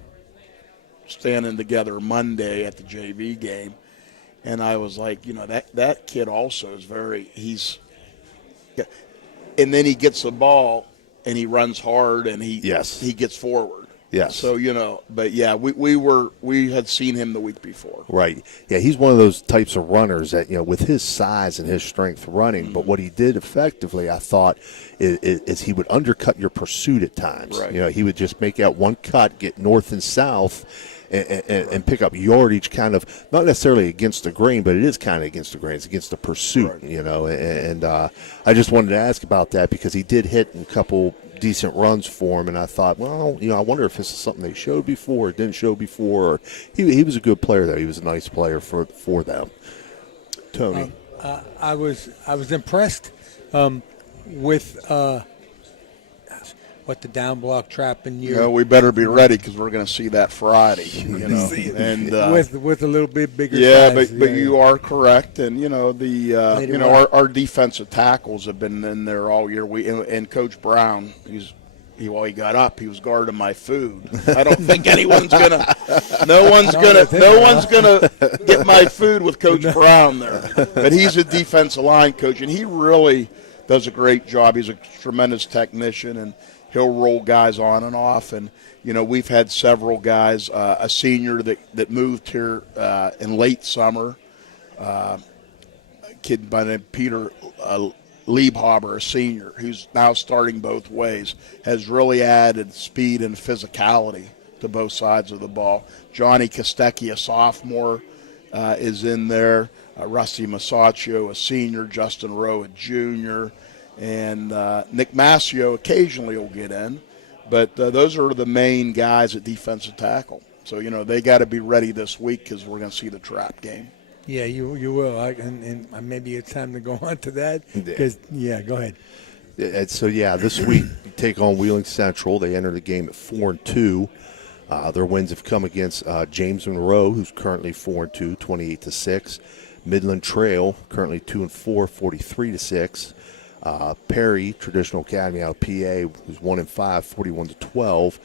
standing together Monday at the JV game. And I was like, you know, that kid also is and then he gets the ball and he runs hard and he gets forward. Yes. So, you know, but yeah, we had seen him the week before. Right. Yeah, he's one of those types of runners that, you know, with his size and his strength running, but what he did effectively, I thought, is he would undercut your pursuit at times. Right. You know, he would just make out one cut, get north and south, and pick up yardage, kind of not necessarily against the grain, but it is kind of against the grain. It's against the pursuit, you know. And I just wanted to ask about that because he did hit a couple decent runs for him, and I thought, well, you know, I wonder if this is something they showed before or didn't show before. Or he was a good player, though. He was a nice player for them. Tony, I was impressed with. What the down block trap and you. Yeah, we better be ready because we're going to see that Friday. You know, and with a little bit bigger. Yeah, size. but you are correct, and you know our defensive tackles have been in there all year. And Coach Brown, he got up. He was guarding my food. I don't think no one's gonna get my food with Coach Brown there. But he's a defensive line coach, and he really does a great job. He's a tremendous technician, and he'll roll guys on and off. And, you know, we've had several guys, a senior that moved here in late summer, a kid by the name of Peter Liebhaber, a senior, who's now starting both ways, has really added speed and physicality to both sides of the ball. Johnny Kostecki, a sophomore, is in there. Rusty Masaccio, a senior. Justin Rowe, a junior. And Nick Mascio occasionally will get in. But those are the main guys at defensive tackle. So, they got to be ready this week because we're going to see the trap game. Yeah, you will. And maybe it's time to go on to that. Because, go ahead. So, this week you take on Wheeling Central. They enter the game at 4-2. Their wins have come against James Monroe, who's currently 4-2, 28-6. Midland Trail, currently 2-4, 43-6. Perry, Traditional Academy out of PA, who's 1-5, 41-12.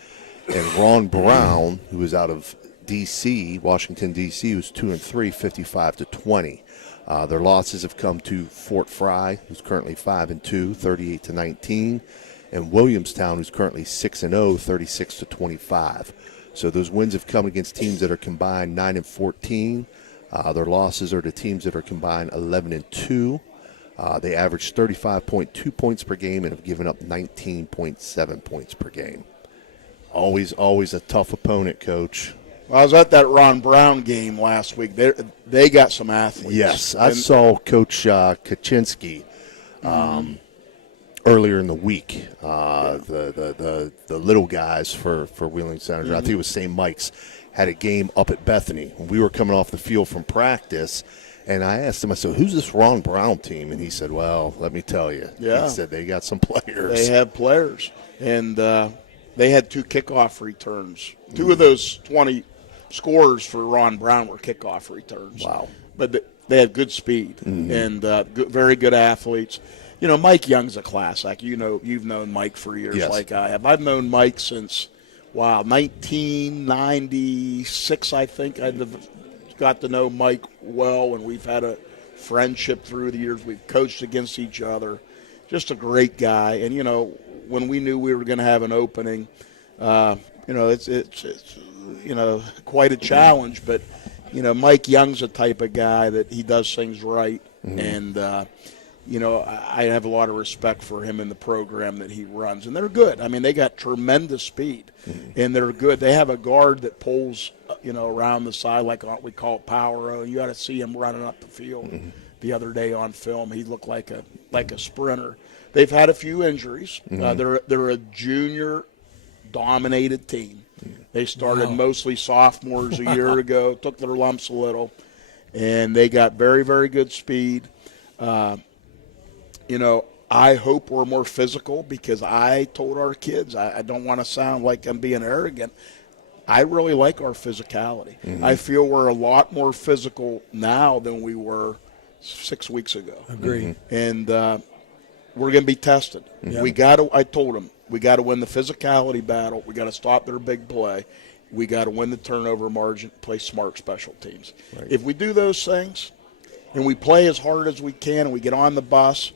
And Ron Brown, who is out of D.C., Washington, D.C., who's 2-3, 55-20. Their losses have come to Fort Fry, who's currently 5-2, 38-19, and Williamstown, who's currently 6-0, 36-25. So those wins have come against teams that are combined 9-14. Their losses are to teams that are combined 11-2. They average 35.2 points per game and have given up 19.7 points per game. Always a tough opponent, Coach. Well, I was at that Ron Brown game last week. They got some athletes. Yes, I saw Coach Kaczynski earlier in the week. The little guys for Wheeling Central. I think it was St. Mike's had a game up at Bethany. We were coming off the field from practice, and I asked him, I said, who's this Ron Brown team? And he said, well, let me tell you. Yeah. He said they got some players. They have players. And they had 2 kickoff returns. 2 of those 20 scores for Ron Brown were kickoff returns. Wow. But they had good speed and very good athletes. Mike Young's a class act. You've known Mike for years, yes, like I have. I've known Mike since, 1996, I think. I got to know Mike well, and we've had a friendship through the years. We've coached against each other. Just a great guy. And, when we knew we were going to have an opening, it's quite a challenge. But, Mike Young's the type of guy that he does things right. And, I have a lot of respect for him in the program that he runs. And they're good. I mean, they got tremendous speed, and they're good. They have a guard that pulls, around the side like we call it power. You got to see him running up the field. The other day on film, he looked like a sprinter. They've had a few injuries. They're a junior-dominated team. They started mostly sophomores a year ago, took their lumps a little, and they got very, very good speed. I hope we're more physical because I told our kids, I don't want to sound like I'm being arrogant. I really like our physicality. I feel we're a lot more physical now than we were 6 weeks ago. Agree. And we're going to be tested. I told them, we got to win the physicality battle. We got to stop their big play. We got to win the turnover margin, play smart special teams. Right. If we do those things and we play as hard as we can and we get on the bus,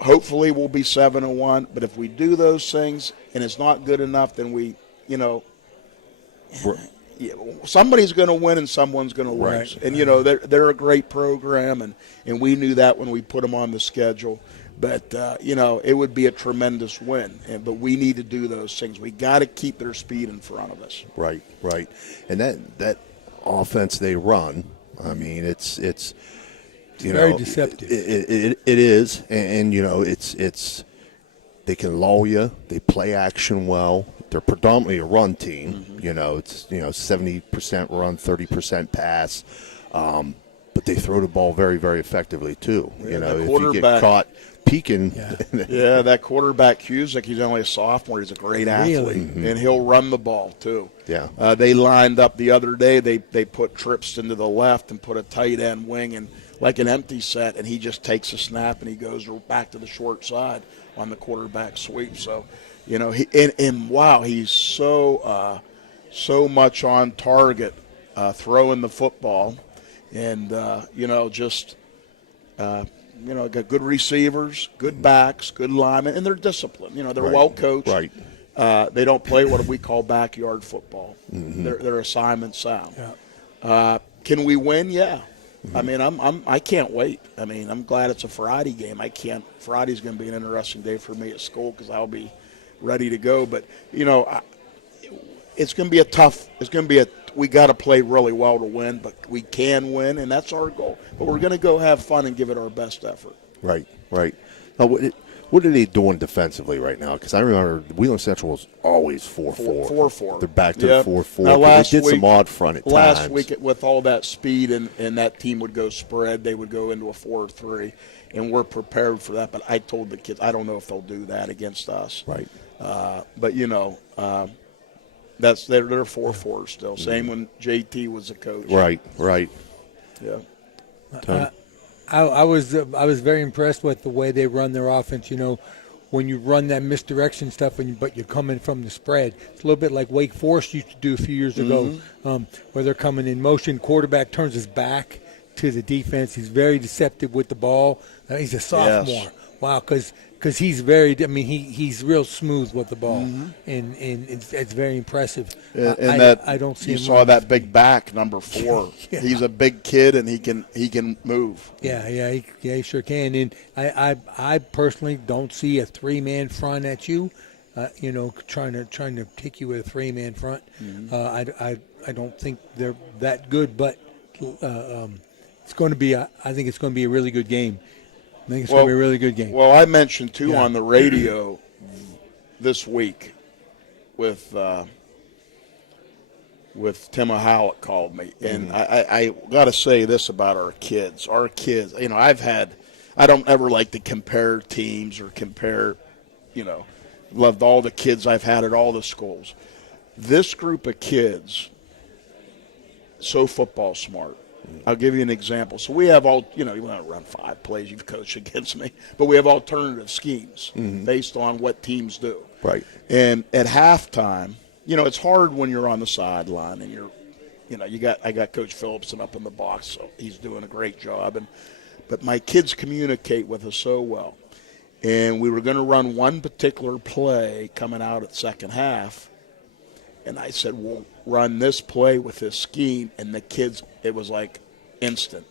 hopefully we'll be 7-1. But if we do those things and it's not good enough, then somebody's going to win and someone's going to lose. Right. And, they're a great program, and we knew that when we put them on the schedule. But, it would be a tremendous win. But we need to do those things. We got to keep their speed in front of us. Right. And that offense they run, I mean, it's very deceptive. It is, and it's they can lull you. They play action well. They're predominantly a run team. It's 70% run, 30% pass, but they throw the ball very, very effectively too. If you get caught peeking, that quarterback Cusick, he's only a sophomore. He's a great athlete, and he'll run the ball too. Yeah, they lined up the other day. They put trips into the left and put a tight end wing and like an empty set, and he just takes a snap and he goes back to the short side on the quarterback sweep. So, he's so much on target throwing the football, and got good receivers, good backs, good linemen, and they're disciplined. They're well coached. Right. They don't play what we call backyard football. They're assignment sound. Yeah. Can we win? Yeah. I mean, I can't wait. I mean, I'm glad it's a Friday game. Friday's going to be an interesting day for me at school because I'll be ready to go. But, you know, it's going to be we got to play really well to win, but we can win, and that's our goal. But we're going to go have fun and give it our best effort. Right. Now, what are they doing defensively right now? Because I remember Wheeling Central was always 4-4. 4-4. They're back to 4-4. Now, They did some odd front at times. Last week, with all that speed and that team would go spread, they would go into a 4-3, and we're prepared for that. But I told the kids, I don't know if they'll do that against us. Right. But, you know, they're 4-4 still. Same when JT was the coach. Right. Yeah. Tony? I was very impressed with the way they run their offense. You know, when you run that misdirection stuff, but you're coming from the spread, it's a little bit like Wake Forest used to do a few years ago, where they're coming in motion. Quarterback turns his back to the defense. He's very deceptive with the ball. He's a sophomore. Yes. Wow, because he's very. I mean, he's real smooth with the ball, and it's very impressive. I don't see. You him saw running. that big back, number 4. Yeah. He's a big kid, and he can move. Yeah, he sure can. And I personally don't see a 3-man front at you. You know, trying to take you with a 3-man front. I don't think they're that good, but it's going to be. I think it's going to be a really good game. I think it's going to be a really good game. Well, I mentioned, too, on the radio this week with Tim Howlett called me. And I got to say this about our kids. Our kids, you know, I don't ever like to compare teams or compare, you know, loved all the kids I've had at all the schools. This group of kids, so football smart. I'll give you an example. So we have you want to run 5 plays, you've coached against me, but we have alternative schemes based on what teams do. Right. And at halftime, you know, it's hard when you're on the sideline and I got Coach Phillipson up in the box, so he's doing a great job. But my kids communicate with us so well. And we were going to run one particular play coming out at second half. And I said, we'll run this play with this scheme. And the kids, it was like instant.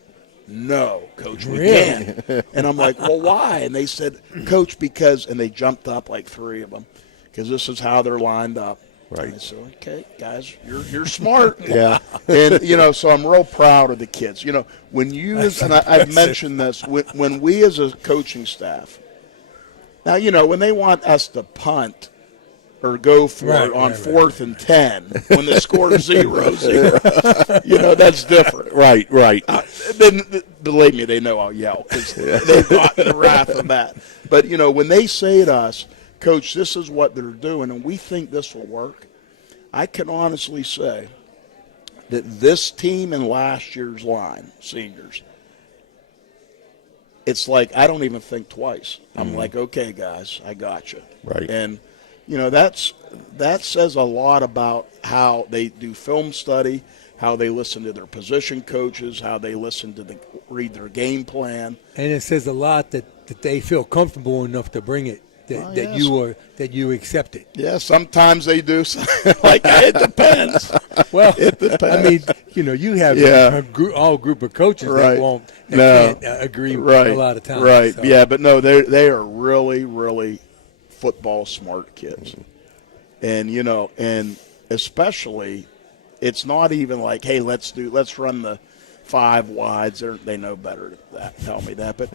No, Coach, we can't. And I'm like, well, why? And they said, Coach, because, and they jumped up like 3 of them, because this is how they're lined up. Right. And I said, okay, guys, you're smart. Yeah. And, you know, so I'm real proud of the kids. You know, when you, and I've mentioned this, when we as a coaching staff, now, you know, when they want us to punt or go for it on 4th and 10 when the score is 0-0. You know, that's different. Right. Then, believe me, they know I'll yell because they've gotten the wrath of that. But, you know, when they say to us, Coach, this is what they're doing, and we think this will work, I can honestly say that this team and last year's line, seniors, it's like I don't even think twice. I'm like, okay, guys, I got you. Right. And, you know, that says a lot about how they do film study, how they listen to their position coaches, how they listen to read their game plan. And it says a lot that they feel comfortable enough to bring it, that you accept it. Yeah, sometimes they do. Like, it depends. Well, it depends. I mean, you know, you have a group of coaches that can't agree a lot of times. Right, so. Yeah, but no, they are really, really football smart kids. And, you know, and especially it's not even like, hey, let's run the 5 wides. They know better than that. Tell me that. But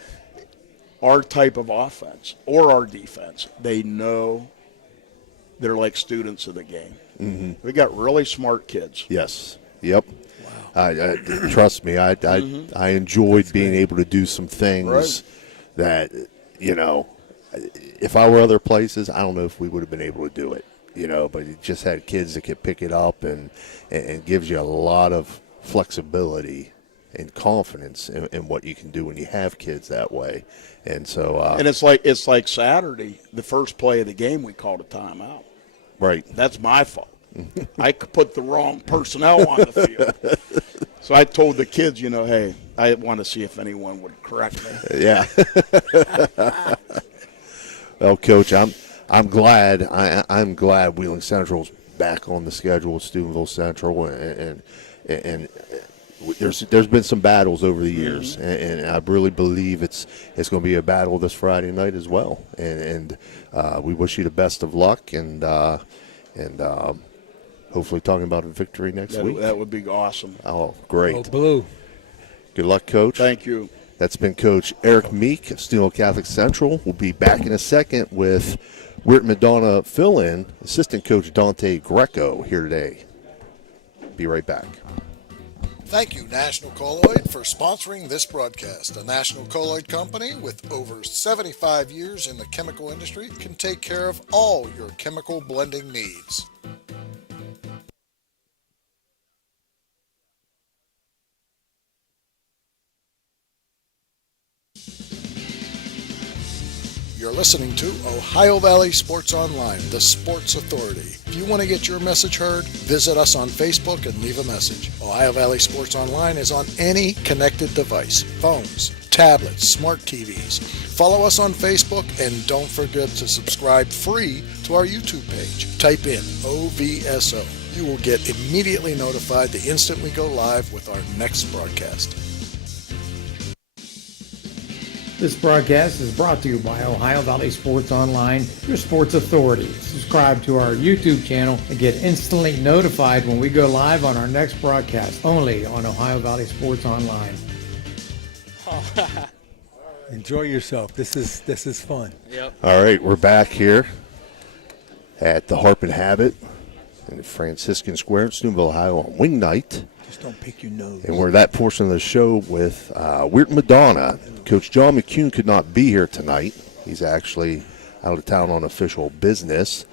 our type of offense or our defense, they know they're like students of the game. We got really smart kids. Yes. Yep. Wow. Trust me, I enjoyed being able to do some things that, you know, if I were other places, I don't know if we would have been able to do it, you know, but it just had kids that could pick it up and gives you a lot of flexibility and confidence in what you can do when you have kids that way. And so and it's like Saturday, the first play of the game, we called a timeout. Right. That's my fault. I put the wrong personnel on the field. So I told the kids, you know, hey, I want to see if anyone would correct me. Yeah. Well, Coach, I'm glad. I'm glad Wheeling Central's back on the schedule with Steubenville Central, and there's been some battles over the years, and I really believe it's going to be a battle this Friday night as well. And we wish you the best of luck, and hopefully talking about a victory next week. That would be awesome. Oh, great. Oh, blue. Good luck, Coach. Thank you. That's been Coach Eric Meek of Steubenville Catholic Central. We'll be back in a second with Weir Madonna fill-in, assistant coach Dante Greco here today. Be right back. Thank you, National Colloid, for sponsoring this broadcast. A National Colloid company with over 75 years in the chemical industry can take care of all your chemical blending needs. You're listening to Ohio Valley Sports Online, the sports authority. If you want to get your message heard, visit us on Facebook and leave a message. Ohio Valley Sports Online is on any connected device, phones, tablets, smart TVs. Follow us on Facebook and don't forget to subscribe free to our YouTube page. Type in OVSO. You will get immediately notified the instant we go live with our next broadcast. This broadcast is brought to you by Ohio Valley Sports Online, your sports authority. Subscribe to our YouTube channel and get instantly notified when we go live on our next broadcast, only on Ohio Valley Sports Online. Enjoy yourself. This is fun. Yep. All right, we're back here at the Harp and Habit in Franciscan Square in Steubenville, Ohio on Wing Night. Just don't pick your nose. And we're that portion of the show with Weir Madonna. Coach John McCune could not be here tonight. He's actually out of town on official business.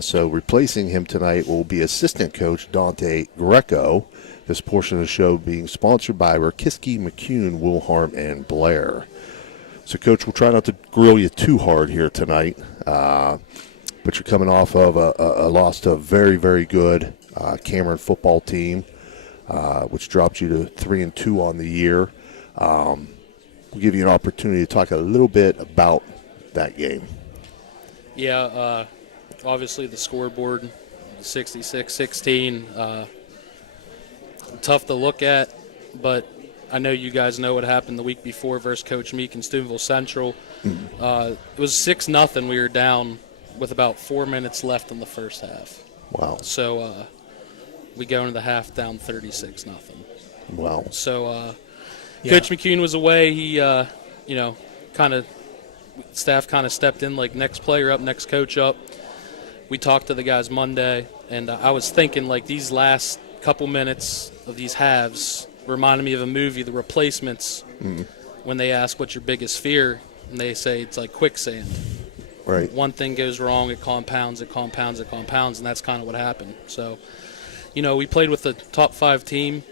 So replacing him tonight will be assistant coach Dante Greco. This portion of the show being sponsored by Rakiski, McCune, Wilharm, and Blair. So, Coach, we'll try not to grill you too hard here tonight. But you're coming off of a loss to a very, very good Cameron football team, which dropped you to 3-2 on the year. We'll give you an opportunity to talk a little bit about that game. Yeah, obviously the scoreboard, 66-16, tough to look at, but I know you guys know what happened the week before versus Coach Meek in Steubenville Central. It was 6-0. We were down with about 4 minutes left in the first half. Wow. So we go into the half down 36-0. Wow. So Coach McCune was away. He, staff kind of stepped in like next player up, next coach up. We talked to the guys Monday, and I was thinking like these last couple minutes of these halves reminded me of a movie, The Replacements, when they ask what's your biggest fear, and they say it's like quicksand. Right. One thing goes wrong, it compounds, and that's kind of what happened. So, we played with the top 5 team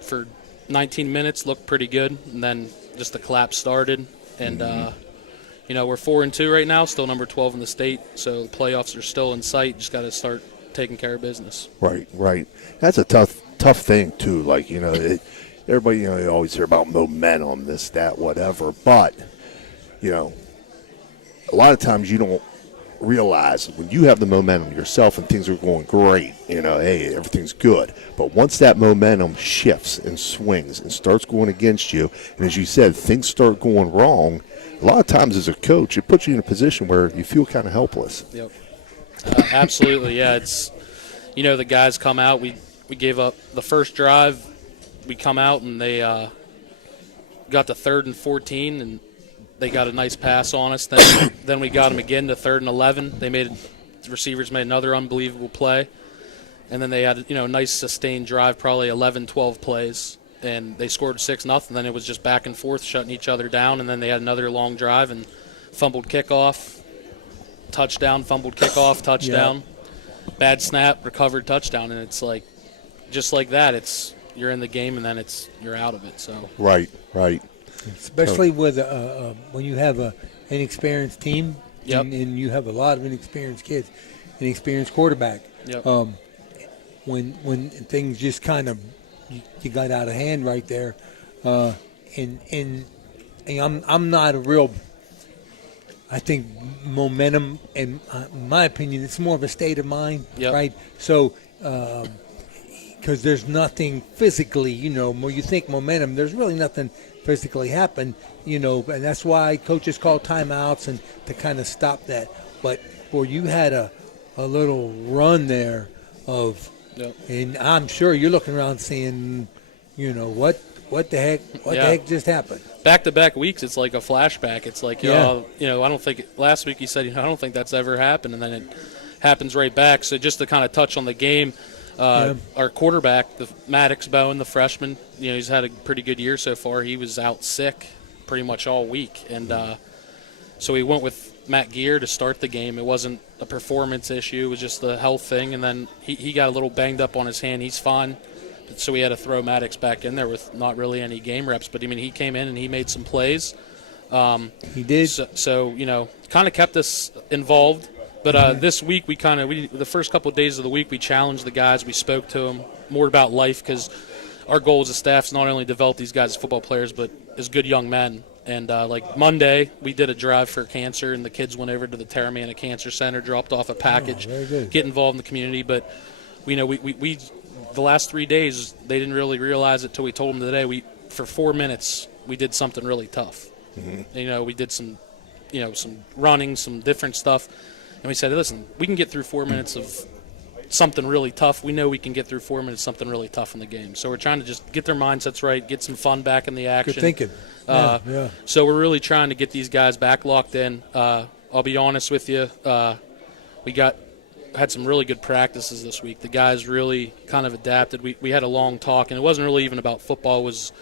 for 19 minutes, looked pretty good, and then just the collapse started. And, we're 4-2 right now, still number 12 in the state, so the playoffs are still in sight. Just got to start taking care of business. Right. That's a tough thing, too. Like, everybody, you always hear about momentum, this, that, whatever. But, a lot of times you don't realize when you have the momentum yourself and things are going great, hey, everything's good. But once that momentum shifts and swings and starts going against you, and as you said, things start going wrong, a lot of times as a coach, it puts you in a position where you feel kind of helpless. Yep. Absolutely, yeah. It's, the guys come out. We gave up the first drive. We come out and they got to 3rd and 14, and they got a nice pass on us. Then we got them again to 3rd and 11. The receivers made another unbelievable play. And then they had, a nice sustained drive, probably 11, 12 plays. And they scored 6-0. Then it was just back and forth, shutting each other down. And then they had another long drive and fumbled kickoff, touchdown, fumbled kickoff, touchdown. Yeah. Bad snap, recovered touchdown. And it's like, just like that, you're in the game and then you're out of it. So Right. Especially with when you have an inexperienced team, yep. and you have a lot of inexperienced kids, inexperienced quarterback. Yep. When things just kind of you got out of hand right there, and I'm not a real. I think momentum, in my opinion, it's more of a state of mind, yep. right? So because there's nothing physically, when you think momentum, there's really nothing physically happened, and that's why coaches call timeouts and to kind of stop that. But, boy, you had a little run there of, and I'm sure you're looking around saying, what the heck, the heck just happened? Back-to-back weeks, it's like a flashback. It's like, I don't think last week you said, I don't think that's ever happened, and then it happens right back. So just to kind of touch on the game, our quarterback, Maddox Bowen, the freshman, he's had a pretty good year so far. He was out sick pretty much all week, and so we went with Matt Gear to start the game. It wasn't a performance issue. It was just the health thing, and then he got a little banged up on his hand. He's fine. So we had to throw Maddox back in there with not really any game reps. But, he came in and he made some plays. He did. So kind of kept us involved. But this week the first couple of days of the week we challenged the guys. We spoke to them more about life because our goal as a staff is not only develop these guys as football players but as good young men. And like Monday, we did a drive for cancer, and the kids went over to the Terramana Cancer Center, dropped off a package, get involved in the community. But we the last 3 days, they didn't really realize it until we told them today. For 4 minutes, we did something really tough. Mm-hmm. We did some running, some different stuff. And we said, listen, we can get through 4 minutes of something really tough. We know we can get through 4 minutes of something really tough in the game. So we're trying to just get their mindsets right, get some fun back in the action. Good thinking. So we're really trying to get these guys back locked in. I'll be honest with you. We had some really good practices this week. The guys really kind of adapted. We had a long talk, and it wasn't really even about football. It was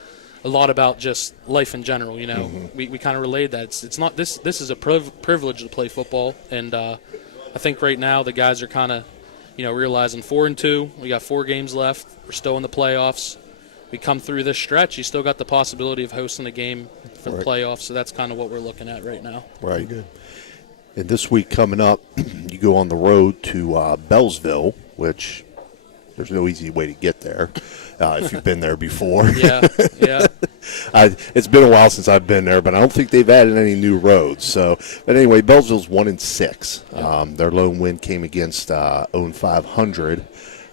a lot about just life in general. Mm-hmm. We kind of relayed that. It's not this is a privilege to play football, and I think right now the guys are kind of realizing 4-2. We got 4 games left. We're still in the playoffs. We come through this stretch, you still got the possibility of hosting a game for the playoffs. So that's kind of what we're looking at right now. Right. Good. And this week coming up, you go on the road to Bellsville, which there's no easy way to get there if you've been there before. Yeah. It's been a while since I've been there, but I don't think they've added any new roads. So, but anyway, Bellsville's 1-6. Yep. Their lone win came against 500,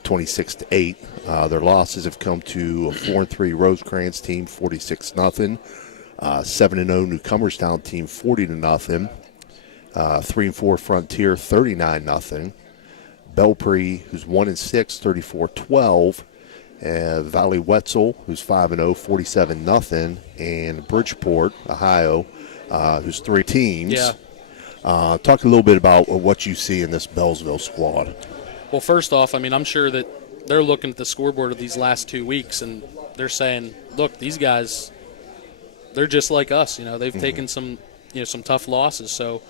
26-8. Their losses have come to a 4-3 Rosecrans team, 46-0. 7-0 Newcomerstown team, 40-0. 3-4 Frontier, 39-0. Belpre, who's 1-6, 34-12. Valley Wetzel, who's 5-0, 47-0. And Bridgeport, Ohio, who's 3 teams. Yeah. Talk a little bit about what you see in this Bellsville squad. Well, first off, I'm sure that they're looking at the scoreboard of these last 2 weeks, and they're saying, look, these guys, they're just like us. They've taken some tough losses. So,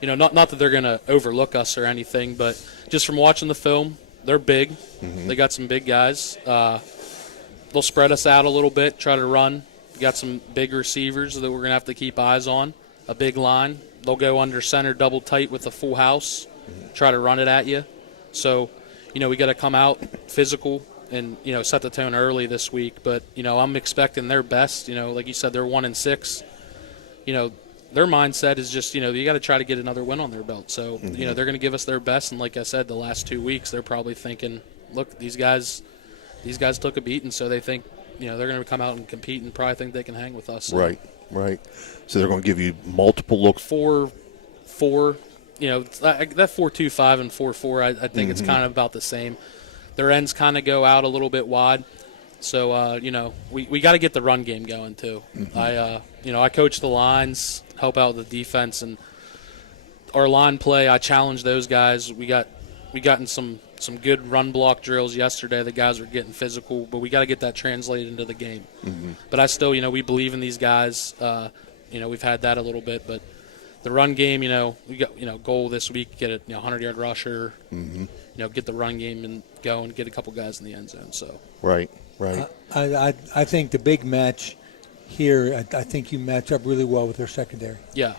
not that they're going to overlook us or anything, but just from watching the film, they're big. Mm-hmm. They got some big guys. They'll spread us out a little bit, try to run. We got some big receivers that we're going to have to keep eyes on, a big line. They'll go under center double tight with a full house, try to run it at you. So, we got to come out physical and, set the tone early this week. But, I'm expecting their best. Like you said, they're 1-6. Their mindset is just, you got to try to get another win on their belt. So, they're going to give us their best. And like I said, the last 2 weeks, they're probably thinking, look, these guys took a beating, so they think, they're going to come out and compete and probably think they can hang with us. So. Right. So they're going to give you multiple looks. 4-4, that 4-2-5 and 4-4, I think it's kind of about the same. Their ends kind of go out a little bit wide. So, we got to get the run game going too. Mm-hmm. I coach the lines, help out with the defense, and our line play, I challenge those guys. We got in some good run block drills yesterday. The guys were getting physical, but we got to get that translated into the game. Mm-hmm. But I still, we believe in these guys. We've had that a little bit, but the run game, we got, goal this week, get a 100-yard rusher, get the run game and go and get a couple guys in the end zone. So Right. I think the big match here, I think you match up really well with their secondary. Yeah.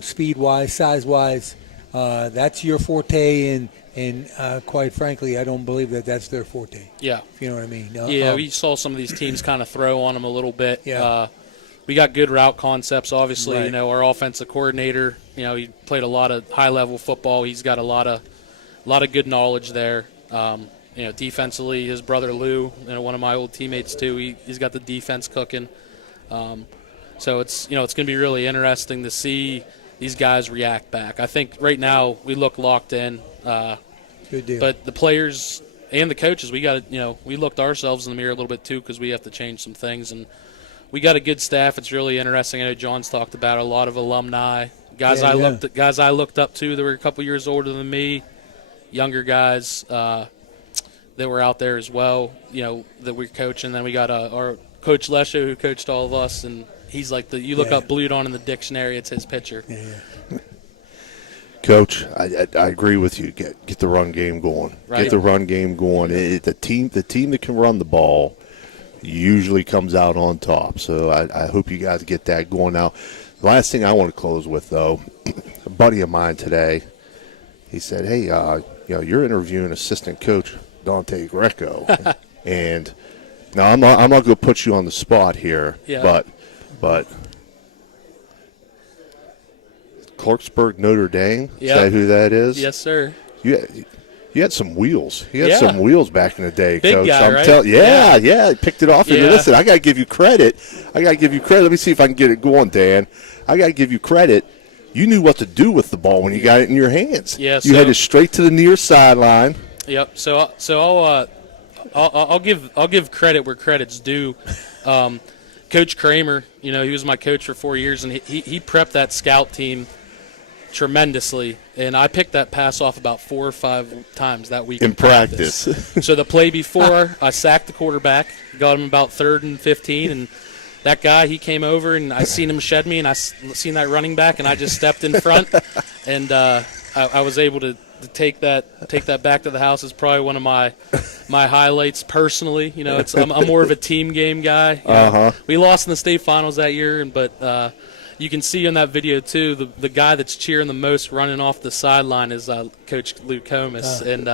Speed-wise, size-wise, that's your forte, and quite frankly, I don't believe that that's their forte. Yeah. If you know what I mean. We saw some of these teams kind of throw on them a little bit. Yeah. We got good route concepts, obviously. Right. Our offensive coordinator, he played a lot of high-level football. He's got a lot of good knowledge there. defensively, his brother Lou, one of my old teammates too. He's got the defense cooking. So it's going to be really interesting to see these guys react back. I think right now we look locked in. Good deal. But the players and the coaches, we looked ourselves in the mirror a little bit too, because we have to change some things. And we got a good staff. It's really interesting. I know John's talked about a lot of alumni, guys I looked up to that were a couple years older than me, younger guys that were out there as well. That we're coaching. Then we got our coach Lesho, who coached all of us, and he's like you look up Blue Dawn in the dictionary, it's his picture. Yeah. Coach, I agree with you. Get the run game going. Right. Get the run game going. The team that can run the ball usually comes out on top. So I hope you guys get that going. Now, the last thing I want to close with, though, a buddy of mine today, he said, "Hey, you're interviewing assistant coach Dante Greco," and now I'm not going to put you on the spot here, but. Clarksburg, Notre Dame. Is that who that is? Yes, sir. You had some wheels. You had some wheels back in the day, Big Coach. guy, right? I picked it off. And listen, I got to give you credit. Let me see if I can get it going, Dan. I got to give you credit. You knew what to do with the ball when you got it in your hands. Yeah, you had it straight to the near sideline. Yep. So I'll give credit where credit's due. Coach Kramer, he was my coach for 4 years, and he prepped that scout team tremendously, and I picked that pass off about 4 or 5 times that week in practice. So the play before, I sacked the quarterback, got him about 3rd and 15, and that guy, he came over, and I seen him shed me, and I seen that running back, and I just stepped in front, and I was able to take that back to the house. It's probably one of my highlights personally. I'm more of a team game guy. We lost in the state finals that year, but you can see in that video too, the guy that's cheering the most running off the sideline is Coach Lou Comas, and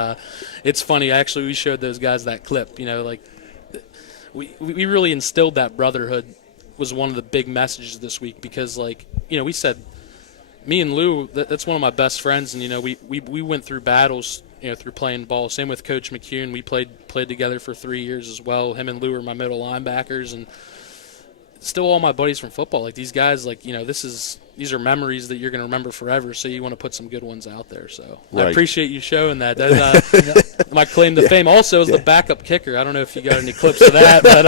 it's funny. Actually, we showed those guys that clip. We really instilled that brotherhood. Was one of the big messages this week, because we said, me and Lou, that's one of my best friends, and we went through battles, through playing ball. Same with Coach McCune. We played together for 3 years as well. Him and Lou are my middle linebackers, and still all my buddies from football. These guys, these are memories that you're going to remember forever. So you want to put some good ones out there. So right. I appreciate you showing that. That's my claim to fame. Also, as the backup kicker, I don't know if you got any clips of that, but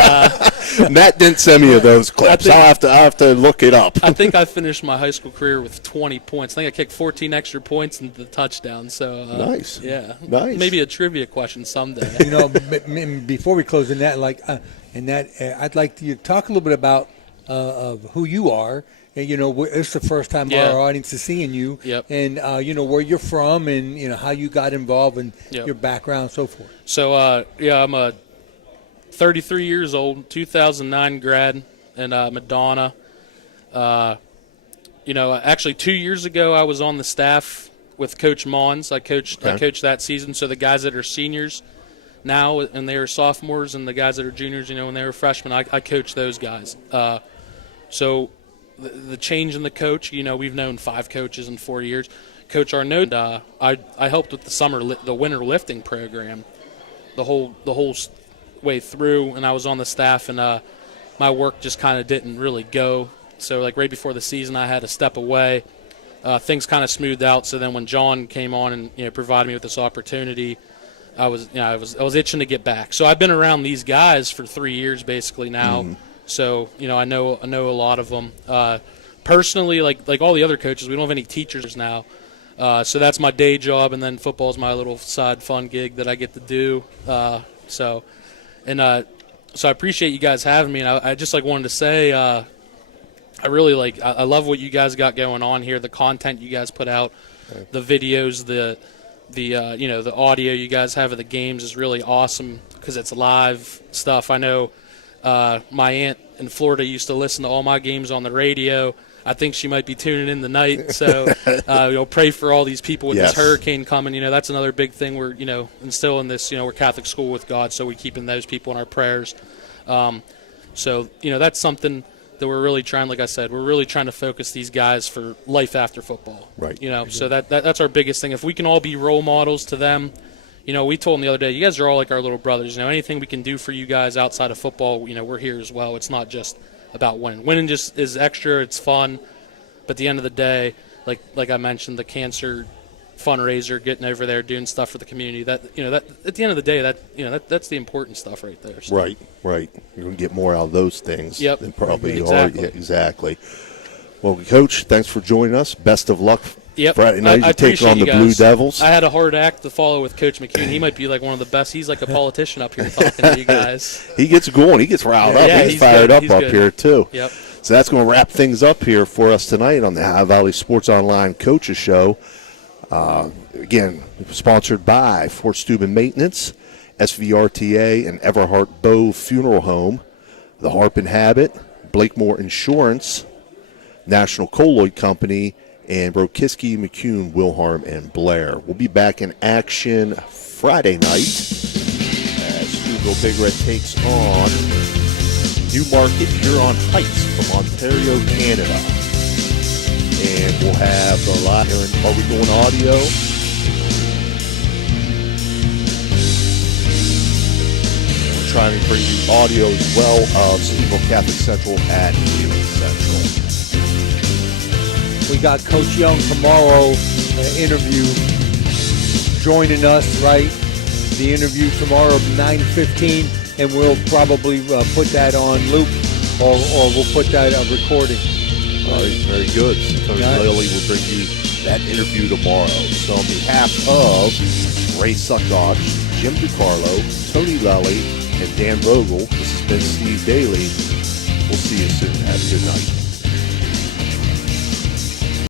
Matt didn't send me those clips. I have to look it up. I think I finished my high school career with 20 points. I think I kicked 14 extra points and the touchdown. So nice. Yeah, nice. Maybe a trivia question someday. Before we close in that, I'd like you to talk a little bit about of who you are. And, it's the first time our audience is seeing you. Yep. And, where you're from and, how you got involved and your background and so forth. So, I'm a 33 years old, 2009 grad in Madonna. Actually 2 years ago I was on the staff with Coach Mons. I coached that season. So the guys that are seniors now and they were sophomores, and the guys that are juniors, when they were freshmen, I coached those guys. So the change in the coach, we've known 5 coaches in 4 years. Coach Arnaud, I helped with the winter lifting program, the whole way through, and I was on the staff, and my work just kind of didn't really go. So right before the season, I had to step away. Things kind of smoothed out. So then when John came on and provided me with this opportunity, I was itching to get back. So I've been around these guys for 3 years basically now. Mm-hmm. So I know a lot of them personally. Like all the other coaches, we don't have any teachers now. So that's my day job, and then football is my little side fun gig that I get to do. So I appreciate you guys having me, and I just wanted to say I really I love what you guys got going on here. The content you guys put out, the videos, the audio you guys have of the games is really awesome because it's live stuff. I know my aunt in Florida used to listen to all my games on the radio. I think she might be tuning in tonight. So, pray for all these people with this hurricane coming. That's another big thing. We're, instilling this, we're Catholic school with God, so we keeping those people in our prayers. So, that's something that we're really trying, like I said, we're really trying to focus these guys for life after football. Right. So that's our biggest thing. If we can all be role models to them, you know, we told them the other day, you guys are all like our little brothers. You know, anything we can do for you guys outside of football, you know, we're here as well. It's not just about winning. Winning just is extra. It's fun. But at the end of the day, like I mentioned, the cancer fundraiser, getting over there, doing stuff for the community. That, you know, that at the end of the day, that, you know, that's the important stuff right there. So. Right. You're going to get more out of those things than probably exactly. you are. Yeah, exactly. Well, Coach, thanks for joining us. Best of luck. Yep. Friday night, you take on the guys. Blue Devils. I had a hard act to follow with Coach McCune. He might be like one of the best. He's like a politician up here talking to you guys. He gets going. He gets riled up. He's fired good. up here, too. Yep. So that's going to wrap things up here for us tonight on the High Valley Sports Online Coaches Show. Again, sponsored by Fort Steuben Maintenance, SVRTA, and Everhart Bow Funeral Home, the Harp and Habit, Blakemore Insurance, National Colloid Company, and Rokiski, McCune, Wilharm, and Blair. We'll be back in action Friday night as Steubenville Big Red takes on Newmarket Huron Heights from Ontario, Canada. And we'll have the live. Are we doing audio? We're trying to bring you audio as well of Steubenville Catholic Central at Weir Central. We got Coach Young tomorrow interview joining us, right? The interview tomorrow 9:15, and we'll probably put that on loop, or we'll put that recording. All right, very good. Tony Lilly will bring you that interview tomorrow. So on behalf of Ray Suckosh, Jim DiCarlo, Tony Lilly, and Dan Vogel, this has been Steve Daly. We'll see you soon. Have a good night.